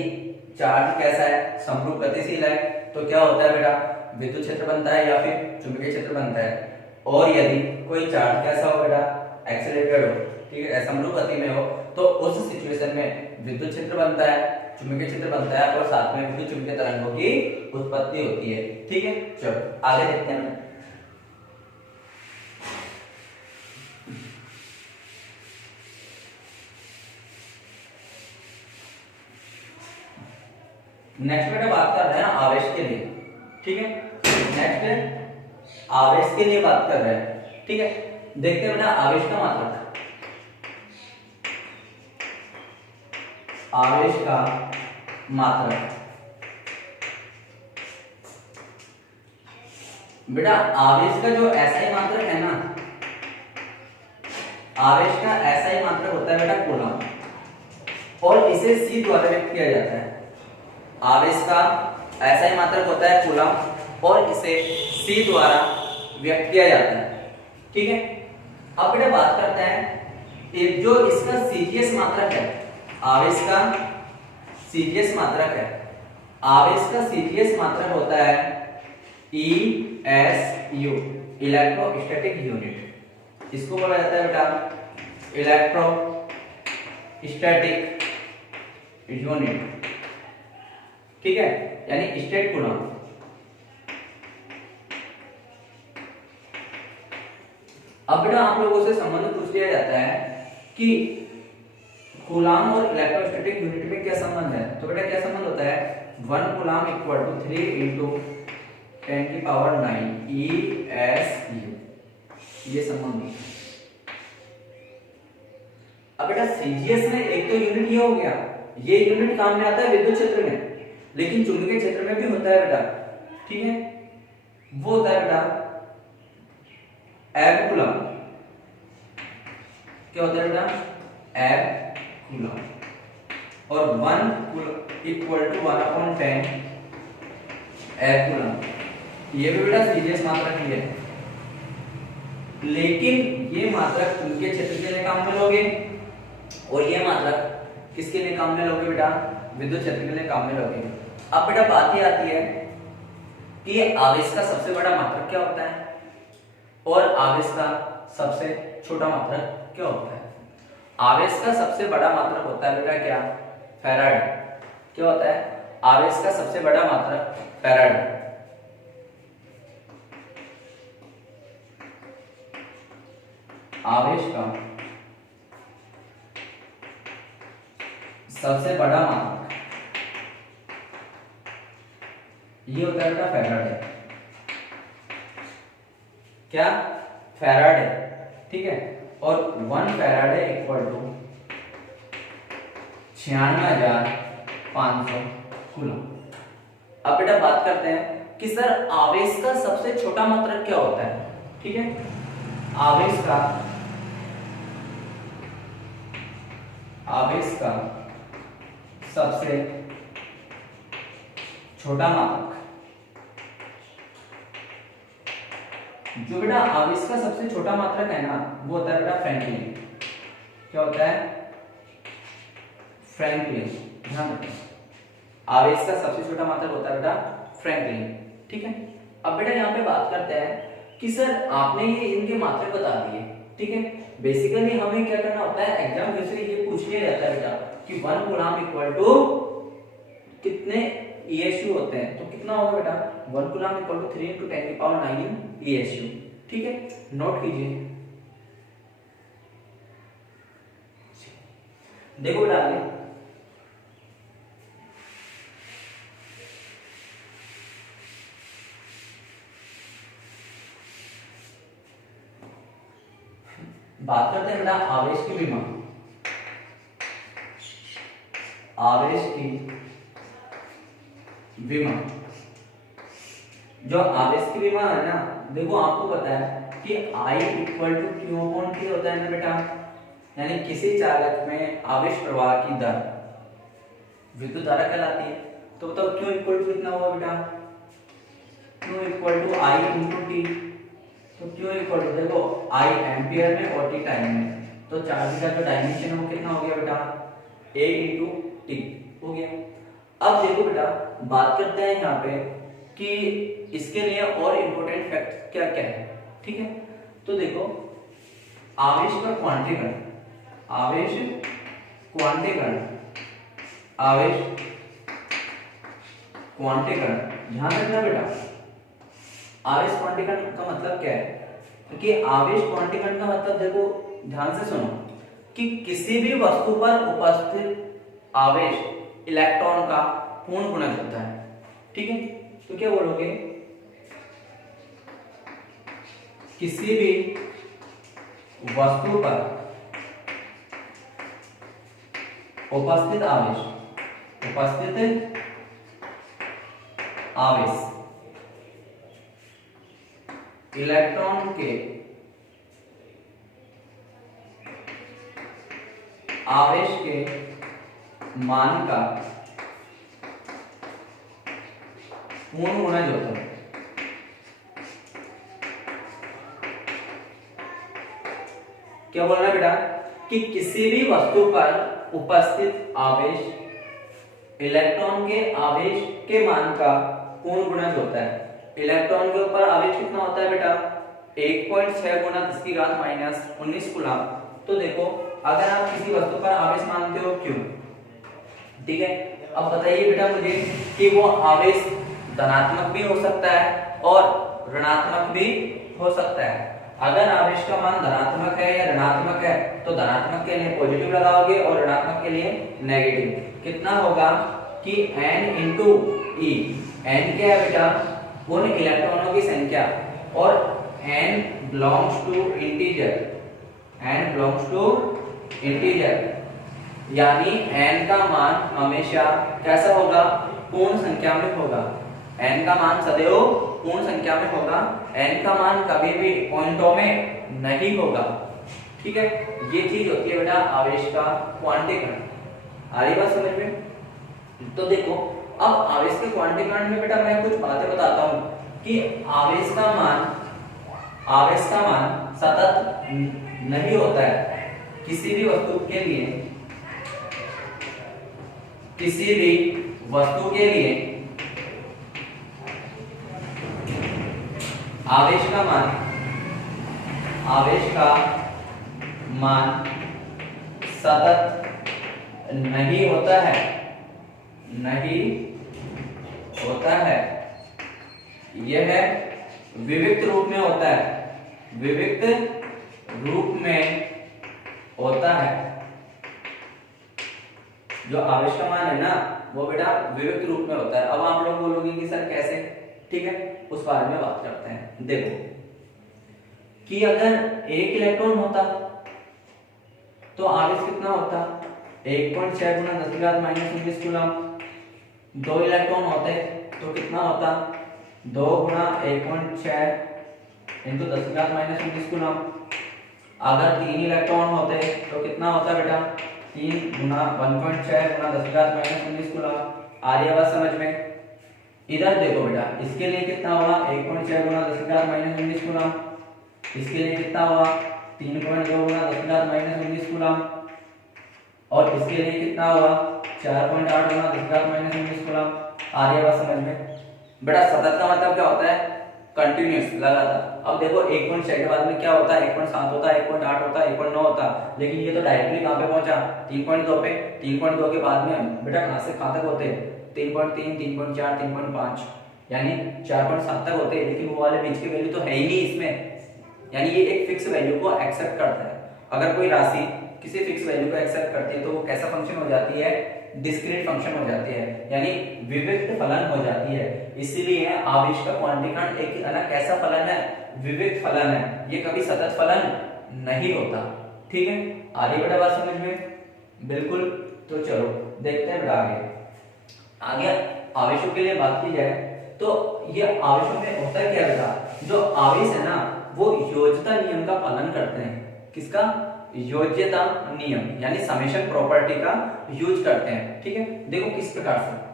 चार्ज कैसा है, समरूप गतिशील है, तो क्या होता है बेटा, विद्युत क्षेत्र बनता है या फिर चुंबकीय क्षेत्र बनता है। और यदि कोई चार्ज कैसा हो बेटा, एक्सेलरेटेड हो, ठीक है, समरूप गति में हो, तो उस सिचुएशन में विद्युत क्षेत्र बनता है, चुंबकीय क्षेत्र बनता है और साथ में विद्युत चुंबकीय तरंगों की उत्पत्ति होती है। ठीक है, चलो आगे देखते हैं। नेक्स्ट बेटा बात कर रहे हैं आवेश के लिए, ठीक है, नेक्स्ट आवेश के लिए बात कर रहे हैं, ठीक है। देखते हैं बेटा आवेश का मात्रक, आवेश का मात्रक। बेटा आवेश का जो एसआई मात्रक है ना, आवेश का एसआई मात्रक होता है बेटा कूलम, और इसे सी द्वारा व्यक्त किया जाता है। आवेश का एसआई मात्रक होता है कूलम और इसे सी द्वारा व्यक्त किया जाता है, ठीक है। अब बेटा बात करते हैं जो इसका सीजीएस मात्रक है, आवेश का सीजीएस मात्रक है, आवेश का सीजीएस मात्रक होता है ESU, इलेक्ट्रोस्टैटिक यूनिट। इसको बोला जाता है बेटा इलेक्ट्रोस्टैटिक यूनिट, ठीक है, यानी स्टेट कूलम। अब बेटा आप लोगों से संबंध पूछ लिया जाता है कि कूलम और इलेक्ट्रोस्टैटिक यूनिट में क्या संबंध है, तो बेटा क्या संबंध होता है, 1 कूलम इक्वल टू 3 इंटू 10 की पावर 9 ESU, ये संबंध है। अब बेटा सीजीएस में एक तो यूनिट ये हो गया ये यूनिट काम में आता है विद्युत क्षेत्र में, लेकिन चुंबकीय क्षेत्र में भी होता है बेटा, ठीक है, वो होता है बेटा एब कूलम। क्या होता है बेटा? एब कूलम। और 1 कूलम इक्वल टू 1/10 एब कूलम। ये भी बेटा सीरियस मात्रक ही है, लेकिन ये मात्रक चुंबकीय क्षेत्र के लिए काम में लोगे और ये मात्रक किसके लिए काम में लोगे बेटा? विद्युत क्षेत्र के लिए काम में लोगे। अब बेटा बात ये आती है कि आवेश का सबसे बड़ा मात्रक क्या होता है और आवेश का सबसे छोटा मात्रक क्या होता है? आवेश का सबसे बड़ा मात्रक होता है बेटा क्या? फैराड। क्या होता है? आवेश का सबसे बड़ा मात्रक फैराड। आवेश का सबसे बड़ा मात्रक ये होता है बेटा फैराड। क्या? फैराड है, ठीक है। और 1 फैराड है इक्वल टू 96,500 कूलम। अब बेटा बात करते हैं कि सर आवेश का सबसे छोटा मात्रक क्या होता है, ठीक है। आवेश का सबसे छोटा मात्रक, जो बेटा आवेश का सबसे छोटा मात्रक है ना, वो होता है बेटा फ्रैंकलिन। क्या होता है? फ्रैंकलिन। ध्यान रखें, आवेश का सबसे छोटा मात्रक होता है बेटा फ्रैंकलिन, ठीक है। अब बेटा यहाँ पे बात करते हैं कि सर आपने ये इनके मात्रक बता दिए, ठीक है। बेसिकली हमें क्या करना होता है, एग्जाम से ये पूछने रहता है बेटा कि 1 कूलम इक्वल टू कितने ESU होते हैं, तो कितना होगा बेटा? 1 कूलम इक्वल टू 3 × 10⁹ ESU, ठीक है। नोट कीजिए, देखो बेटा आगे बात करते हैं बेटा आवेश की विमा। आवेश की विमा, जो आवेश की विमा है ना, देखो आपको पता है कि I इक्वल टू Q/T होता है ना बेटा, यानी किसी चालक में आवेश प्रवाह की दर विद्युत धारा कहलाती है। तो बताओ Q इक्वल टू कितना होगा बेटा? Q equal to I × T। तो Q इक्वल टू देखो I एम्पियर में और T टाइम में, तो चार्ज का जो डायमेंशन है वो कितना हो गया बेटा? A × T हो गया। अब देखो बेटा बात करते हैं यहाँ पे कि इसके लिए और इम्पोर्टेंट फैक्ट क्या क्या है, ठीक है। तो देखो आवेश का क्वांटीकरण, आवेश क्वांटीकरण, आवेश क्वांटीकरण, ध्यान रखना बेटा। आवेश क्वांटीकरण का मतलब क्या है? कि आवेश क्वांटीकरण का मतलब देखो ध्यान से सुनो कि किसी भी वस्तु पर उपस्थित आवेश इलेक्ट्रॉन का पूर्ण गुणज होता है, ठीक है। तो क्या बोलोगे? किसी भी वस्तु पर उपस्थित आवेश इलेक्ट्रॉन के आवेश के मान का पूर्ण गुणज होता है। क्या बोल रहा है बेटा? कि किसी भी वस्तु पर उपस्थित आवेश इलेक्ट्रॉन के आवेश के मान का पूर्ण गुणज होता है। इलेक्ट्रॉन के ऊपर आवेश कितना होता है बेटा? 1.6 × 10⁻19 कूलम। तो देखो अगर आप किसी वस्तु पर आवेश मानते हो Q, ठीक है। अब बताइए बेटा मुझे कि वो आवेश धनात्मक भी हो सकता है और ऋणात्मक भी हो सकता है। अगर आवेश का मान धनात्मक है या ऋणात्मक है तो धनात्मक के लिए पॉजिटिव लगाओगे और ऋणात्मक के लिए नेगेटिव। कितना होगा कि n × E, n क्या है बेटा? उन इलेक्ट्रॉनों की संख्या, और n belongs to integer, n belongs to integer, यानी n का मान हमेशा कैसा होगा, पूर्ण संख्या में होगा। n का मान सदैव पूर्ण संख्या में होगा, n का मान कभी भी पॉइंटों में नहीं होगा। ठीक है, ये चीज होती है बेटा आवेश का क्वांटीकरण। आ रही बात समझ में? तो देखो अब आवेश के क्वांटीकरण में बेटा मैं कुछ बातें बताता हूं कि आवेश का मान सतत नहीं होता है। किसी भी वस्तु के लिए आवेश का मान सतत नहीं होता है, यह विविक्त रूप में होता है। जो आवेश का मान है ना वो बेटा विविक्त रूप में होता है। अब आप लोग बोलोगे कि सर कैसे? ठीक है, उस बारे में बात करते हैं। देखो कि अगर एक इलेक्ट्रॉन होता तो आवेश कितना होता, 1.6 गुना 10⁻⁻19 कूलम। 2 इलेक्ट्रॉन होते तो कितना होता, 2 गुना 1.6 इंटू 10⁻⁻19 कूलम। अगर 3 इलेक्ट्रॉन होते तो कितना होता बेटा, 3 गुना 1.6 गुना 10⁻⁻19 कूलम। आ रही है बात समझ में? इधर देखो बेटा, इसके लिए कितना हुआ, 1.6 गुना 10⁻⁻19 कूलम। इसके लिए कितना हुआ, 3.2 गुना 10⁻⁻19 कूलम। और इसके लिए कितना हुआ, 4.8 गुना 10⁻⁻19 कूलम। आ रही है बात समझ में? बेटा सतत का मतलब क्या होता है, कंटिन्यूअस, लगातार। अब देखो 1.6 के बाद में क्या होता है, 1.7 होता है, 1.8 होता है, 1.9 होता है। लेकिन ये तो डायरेक्टली कहां पे पहुंचा, 3.2 पे। 3.2 के बाद में बेटा कहां से कहां तक होते हैं, 3.3, 3.4, 3.5, यानी 4.7 तक होते हैं। लेकिन वो वाले बीच की वैल्यू तो है ही नहीं इसमें, यानी ये एक फिक्स वैल्यू को एक्सेप्ट करता है। अगर कोई राशि किसी फिक्स वैल्यू को एक्सेप्ट करती है तो वो कैसा फंक्शन हो जाती है, डिस्क्रीट फंक्शन हो जाती है, यानी विविक्त फलन हो जाती है। इसीलिए आवेश का क्वांटीकरण एक अलग कैसा फलन है, विविक्त फलन है। ये कभी सतत फलन नहीं होता। ठीक है, आ रही बेटा बात समझ में? बिल्कुल। तो चलो देखते हैं बेटा आगे आवेशों के लिए बात की जाए तो ये आवेशों में होता है क्या बेटा, जो आवेश है ना वो योज्यता नियम का पालन करते हैं। किसका? योज्यता नियम, यानी समेशन प्रॉपर्टी का यूज करते हैं। ठीक है, देखो किस प्रकार से।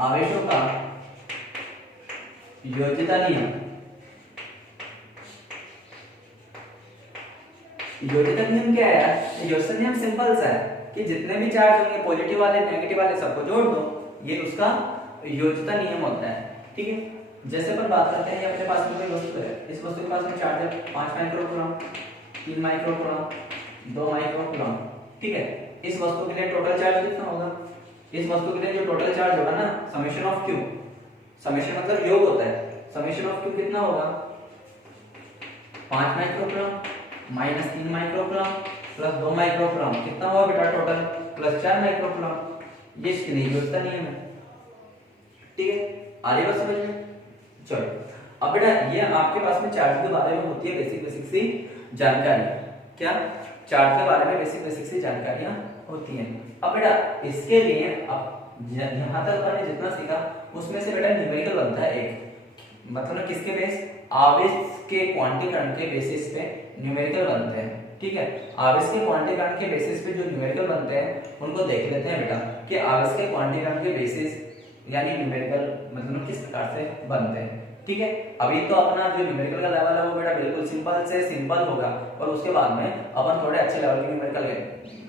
आवेशों का योज्यता नियम, योज्यता नियम क्या है यार? योज्यता नियम सिंपल सा है कि जितने भी चार्ज होंगे पॉजिटिव वाले नेगेटिव वाले सबको जोड़ दो, ये उसका योज्यता नियम होता है। ठीक है, जैसे अपन बात करते हैं अपने पास में कोई वस्तु है, इस वस्तु के पास में चार्ज है 5 माइक्रोकूलम, 3 माइक्रोकूलम, 2 माइक्रोकूलम। ठीक है, इस वस्तु के लिए टोटल चार्ज कितना होगा, इस वस्तु के लिए जो टोटल चार्ज होगा ना, समेशन ऑफ क्यू, समेशन मतलब योग होता है, समेशन ऑफ क्यू कितना होगा, 5 microcoulomb minus 3 microcoulomb plus 2 microcoulomb, कितना हुआ बेटा टोटल, प्लस 4 माइक्रोकूलम। ये इसके लिए योज्यता नियम है। ठीक है, आगे बात समझ में? चलो अब बेटा ये आपके पास में चार्ज के बारे में होती है बेसिक सी जानकारी। क्या? चार्ज के बारे में बेसिक सी जानकारियां होती हैं। अब बेटा इसके लिए अब यहाँ तक मैंने जितना सीखा उसमें से बेटा न्यूमेरिकल बनता है एक, मतलब किसके बेस, आवेश के क्वांटीकरण के बेसिस पे न्यूमेरिकल बनते हैं। ठीक है, आवेश के क्वांटीकरण के बेसिस पे जो न्यूमेरिकल बनते हैं उनको देख लेते हैं बेटा कि आवेश के क्वांटीकरण के बेसिस यानी न्यूमेरिकल मतलब किस प्रकार से बनते हैं। ठीक है, अभी तो अपना जो न्यूमेरिकल का लेवल है वो बेटा बिल्कुल सिंपल से सिंपल होगा, और उसके बाद में अपन थोड़े अच्छे लेवल के न्यूमेरिकल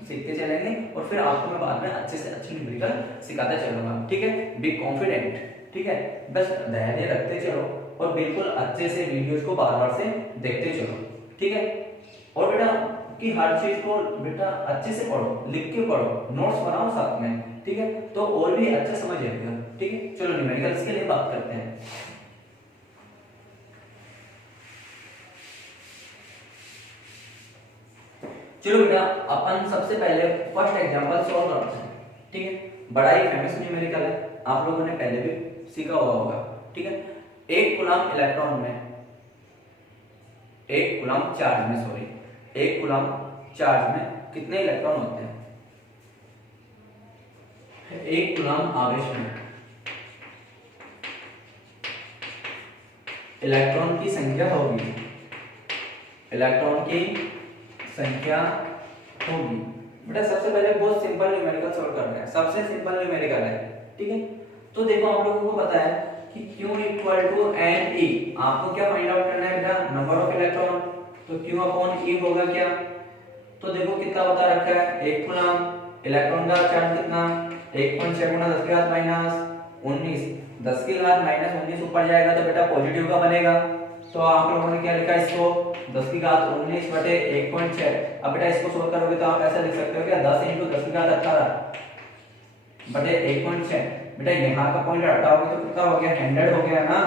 सीखते चलेंगे, और फिर आपको मैं बाद में अच्छे से अच्छे न्यूमेरिकल सिखाते चलूंगा। ठीक है, बी कॉन्फिडेंट। ठीक है, बस धैर्य रखते चलो और बिल्कुल अच्छे से वीडियोस को बार बार से देखते चलो। ठीक है, और बेटा कि हर चीज को बेटा अच्छे से पढ़ो, लिख के पढ़ो, नोट्स बनाओ साथ में। ठीक है, तो और भी अच्छा समझ आएगा। ठीक है, चलो न्यूमेरिकल्स के लिए बात करते हैं। चलो बेटा अपन सबसे पहले फर्स्ट एग्जांपल सॉल्व करते हैं। ठीक है, बड़ा ही फेमस न्यूमेरिकल है, आप लोगों ने पहले भी सीखा हुआ होगा, ठीक है। एक कूलम इलेक्ट्रॉन में, एक कूलम चार्ज में, सॉरी, एक कूलम चार्ज में कितने इलेक्ट्रॉन होते हैं? एक कूलम आवेश में इलेक्ट्रॉन की संख्या होगी, इलेक्ट्रॉन की संख्या होगी। बेटा सबसे पहले बहुत सिंपल न्यूमेरिकल सॉल्व कर रहे हैं, सबसे सिंपल न्यूमेरिकल है, ठीक है। तो देखो आप लोगों को पता है कि Q equal to n e, आपको क्या फाइंड आउट करना है बेटा? Number of electron. तो Q अपॉन ई होगा क्या? तो देखो कितना बता रखा है, एक कूलम, इलेक्ट्रॉन का चार्ज कितना, 1.6 गुना 10 की घात माइनस 19, 10 की घात माइनस 19 ऊपर जाएगा तो बेटा पॉजिटिव का बनेगा। तो आप लोगों ने क्या लिखा इसको, 10 की घात 19 बटे 1.6। अब बेटा इसको सोल्व करोगे तो आप ऐसा लिख सकते हो क्या, 10 इंटू 10 की घात 18 बटे 1.6। बेटा यहाँ का पॉइंट हटाओगे तो कितना हो गया, 100 हो गया ना,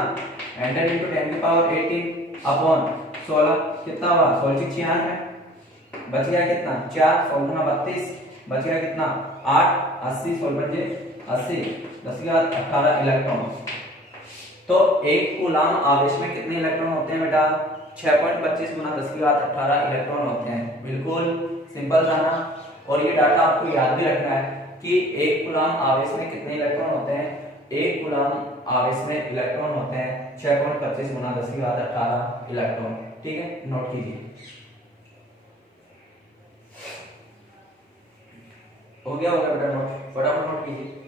100 इंटू 10 की पावर 18 अपॉन 16, कितना हुआ, 16 96, बच गया कितना 4, 16 गुना 32, बच गया कितना 8, 80, 16 बचे 80, 10 की घात 18 इलेक्ट्रॉन। तो एक कूलम आवेश में कितने इलेक्ट्रॉन होते हैं बेटा? 6.25 गुना 10 की घात 18 इलेक्ट्रॉन होते हैं। बिल्कुल सिंपल था ना। और ये डाटा आपको याद भी रखना है कि एक कूलम आवेश में कितने इलेक्ट्रॉन होते हैं? एक कूलम आवेश में इलेक्ट्रॉन होते हैं 6.25 गुना 10 की घात 18 इलेक्ट्रॉन, ठीक है, नोट कीजिए। हो गया होगा बेटा नोट, फटाफट नोट कीजिए।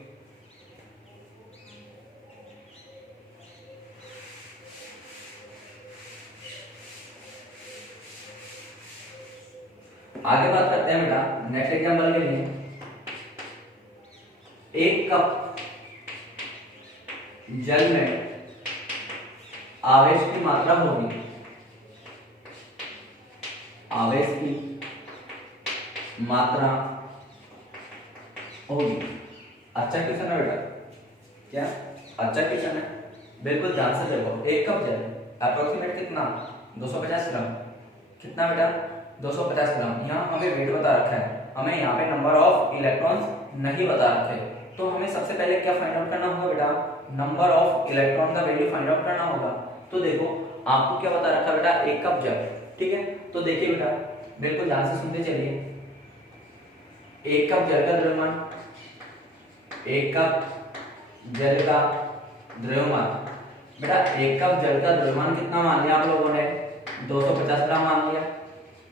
आगे बात करते हैं बेटा नेक्स्ट एग्जांपल के लिए। एक कप जल में आवेश की मात्रा होगी, आवेश की मात्रा होगी। अच्छा क्वेश्चन है बेटा, क्या अच्छा क्वेश्चन है, बिल्कुल ध्यान से देखो। एक कप जल अप्रोक्सीमेट कितना, 250 ग्राम, कितना बेटा 250 ग्राम। यहाँ हमें वेट बता रखा है, हमें यहाँ पे नंबर ऑफ इलेक्ट्रॉन्स नहीं बता रखे। तो हमें सबसे पहले क्या फाइंड आउट करना होगा बेटा, नंबर ऑफ इलेक्ट्रॉन का वैल्यू फाइंड आउट करना होगा। तो देखो आपको क्या बता रखा बेटा, एक कप जल, ठीक है। तो देखिए बेटा बिल्कुल ध्यान से सुनते चलिए। एक कप जल का द्रव्यमान, एक कप जल का द्रव्यमान, बेटा एक कप जल का द्रव्यमान कितना मान लिया आप लोगों ने, 250 ग्राम मान लिया।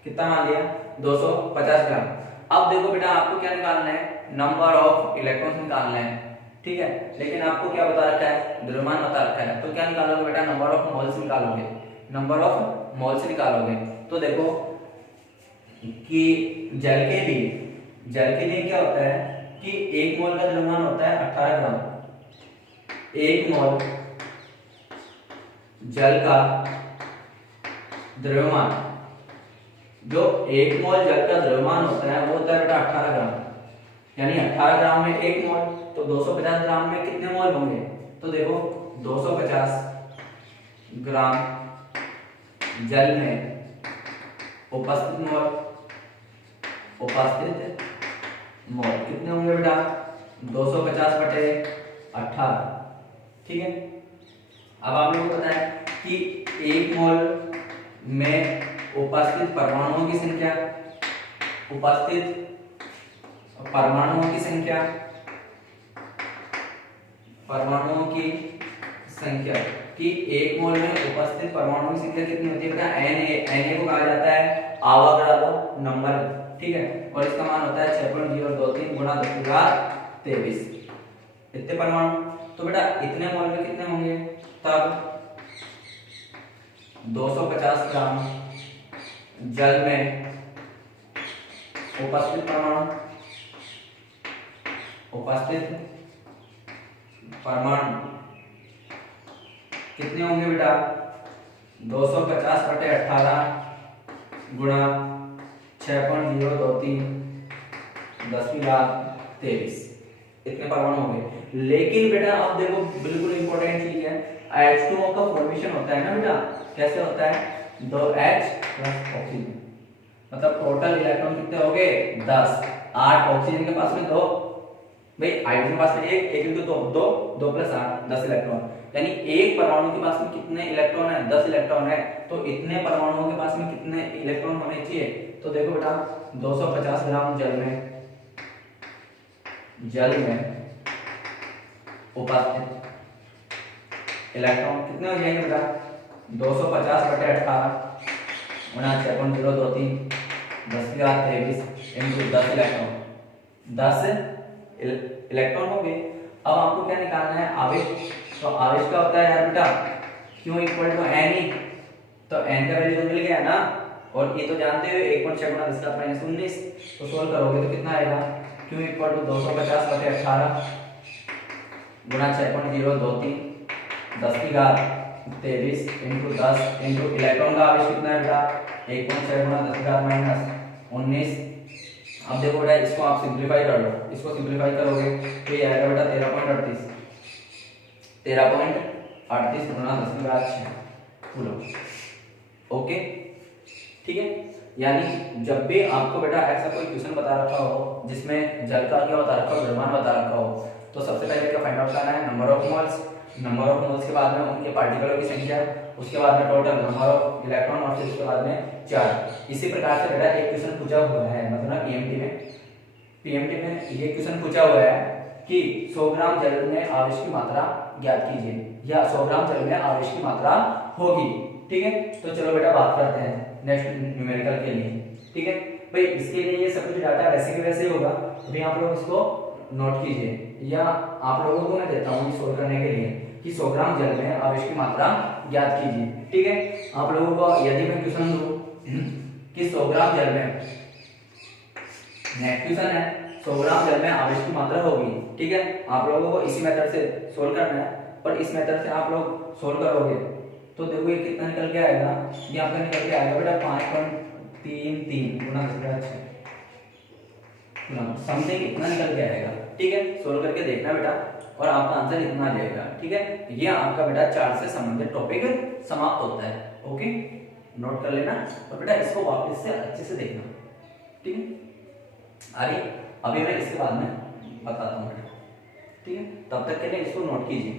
कितना मान लिया, 250 ग्राम। अब देखो बेटा आपको क्या निकालना है, नंबर ऑफ इलेक्ट्रॉन्स निकालना है, ठीक है। लेकिन आपको क्या बता रखा है, द्रव्यमान बता रखा है। तो क्या निकालोगे बेटा, नंबर ऑफ मोल्स निकालोगे, नंबर ऑफ मोल्स निकालोगे। तो देखो कि जल के लिए क्या होता है कि एक मोल का द्रव्यमान होता है 18 ग्राम। एक मोल जल का द्रव्यमान, जो एक मोल जल का द्रव्यमान होता है वो होता है बेटा 18 ग्राम, यानी 18 ग्राम में एक मोल, तो 250 ग्राम में कितने मोल होंगे? तो देखो 250 ग्राम जल में उपस्थित मोल कितने होंगे बेटा, 250 बटे 18, ठीक है। अब आप लोगों को पता है कि एक मोल में उपस्थित परमाणुओं की संख्या, उपस्थित परमाणुओं की संख्या, परमाणुओं की संख्या कि एक मोल में उपस्थित परमाणुओं की संख्या कितनी होती है बेटा, Na को कहा जाता है आवागाद्रो नंबर, ठीक है। और इसका मान होता है 6.023 गुणा 10 की घात 23, इतने परमाणु। तो बेटा इतने मोल में कितने होंगे, तब 250 ग्राम जल में उपस्थित परमाणु कितने होंगे बेटा, 250 बटे 18 गुणा 6.023 10 की घात 23, इतने परमाणु होंगे। लेकिन बेटा अब देखो बिल्कुल इंपॉर्टेंट चीज है, H2O का फॉर्मेशन होता है ना बेटा, कैसे होता है, 2H प्लस ऑक्सीजन, मतलब टोटल इलेक्ट्रॉन कितने हो गए 10, 8 ऑक्सीजन के पास में 2 भाई हाइड्रोजन के पास में एक इंटू दो, दो, दो प्लस 8, 10 इलेक्ट्रॉन, यानी एक परमाणु के पास में कितने इलेक्ट्रॉन है, 10 इलेक्ट्रॉन है। तो इतने परमाणुओं के पास में कितने इलेक्ट्रॉन होने चाहिए, तो देखो बेटा 250 ग्राम जल में उपस्थित इलेक्ट्रॉन कितने हो जाएंगे बेटा, 250/18 49.023 10⁻23 इंटू 10 इलेक्ट्रॉन, 10 इलेक्ट्रॉन हो गए। अब आपको क्या निकालना है, आवेश। तो आवेश का होता है यार बेटा Q equal to n e, तो एन का वैल्यू तो मिल गया ना, और ये तो जानते हो 1.6 × 10⁻19, तो सोल्व करोगे तो कितना आएगा, Q इक्वल टू 250/18 गुणा 6.023 10⁻23 इंटू 10 इंटू इलेक्ट्रॉन का आवेश कितना है बेटा 1.6 × 10⁻19। अब देखो बेटा इसको आप सिंपलीफाई कर लो, इसको सिंपलीफाई करोगे तो ये आएगा बेटा 13.38 गुणा 10⁻6 कूलम। ओके ठीक है, यानी जब भी आपको बेटा ऐसा कोई क्वेश्चन बता रखा हो जिसमें जल का क्या बता रखा हो, द्रव्यमान बता रखा हो, तो सबसे पहले क्या फाइंड आउट करना है, नंबर ऑफ मोल्स के बाद में उनके पार्टिकलों की संख्या, उसके बाद में टोटल नंबर ऑफ इलेक्ट्रॉन और फिर उसके बाद में चार्ज। इसी प्रकार से बेटा एक क्वेश्चन पूछा हुआ है, मतलब पीएमटी में ये क्वेश्चन पूछा हुआ है कि 100 ग्राम जल में आवेश की मात्रा ज्ञात कीजिए, या 100 ग्राम जल में आवेश की मात्रा होगी। ठीक है, तो चलो बेटा बात करते हैं नेक्स्ट न्यूमेरिकल के लिए। ठीक है भाई, इसके लिए ये सब कुछ डाटा वैसे के वैसे होगा, अभी आप लोग इसको नोट कीजिए, या आप लोगों को मैं देता हूँ सोल्व करने के लिए कि 100 ग्राम जल में आवेश की मात्रा ज्ञात कीजिए। ठीक है, आप लोगों को यदि मैं क्वेश्चन दूं कि 100 ग्राम जल में, नेक्स्ट क्वेश्चन है 100 ग्राम जल में आवेश की मात्रा होगी। ठीक है, आप लोगों को इसी मेथड से सोल्व करना है, पर इस मेथड से आप लोग सोल्व करोगे तो देखो ये कितना निकल के आएगा, ये आपका निकल के आएगा बेटा 5.33 गुणा 10⁻6 समथिंग इतना निकल के आएगा। ठीक है, सोल्व करके देखना बेटा और आपका आंसर इतना आ जाएगा। ठीक है, ये आपका बेटा चार्ज से संबंधित टॉपिक समाप्त होता है। ओके, नोट कर लेना और बेटा इसको वापस से अच्छे से देखना। ठीक है, अरे अभी मैं इसके बाद में बताता हूँ बेटा। ठीक है, तब तक के लिए इसको नोट कीजिए।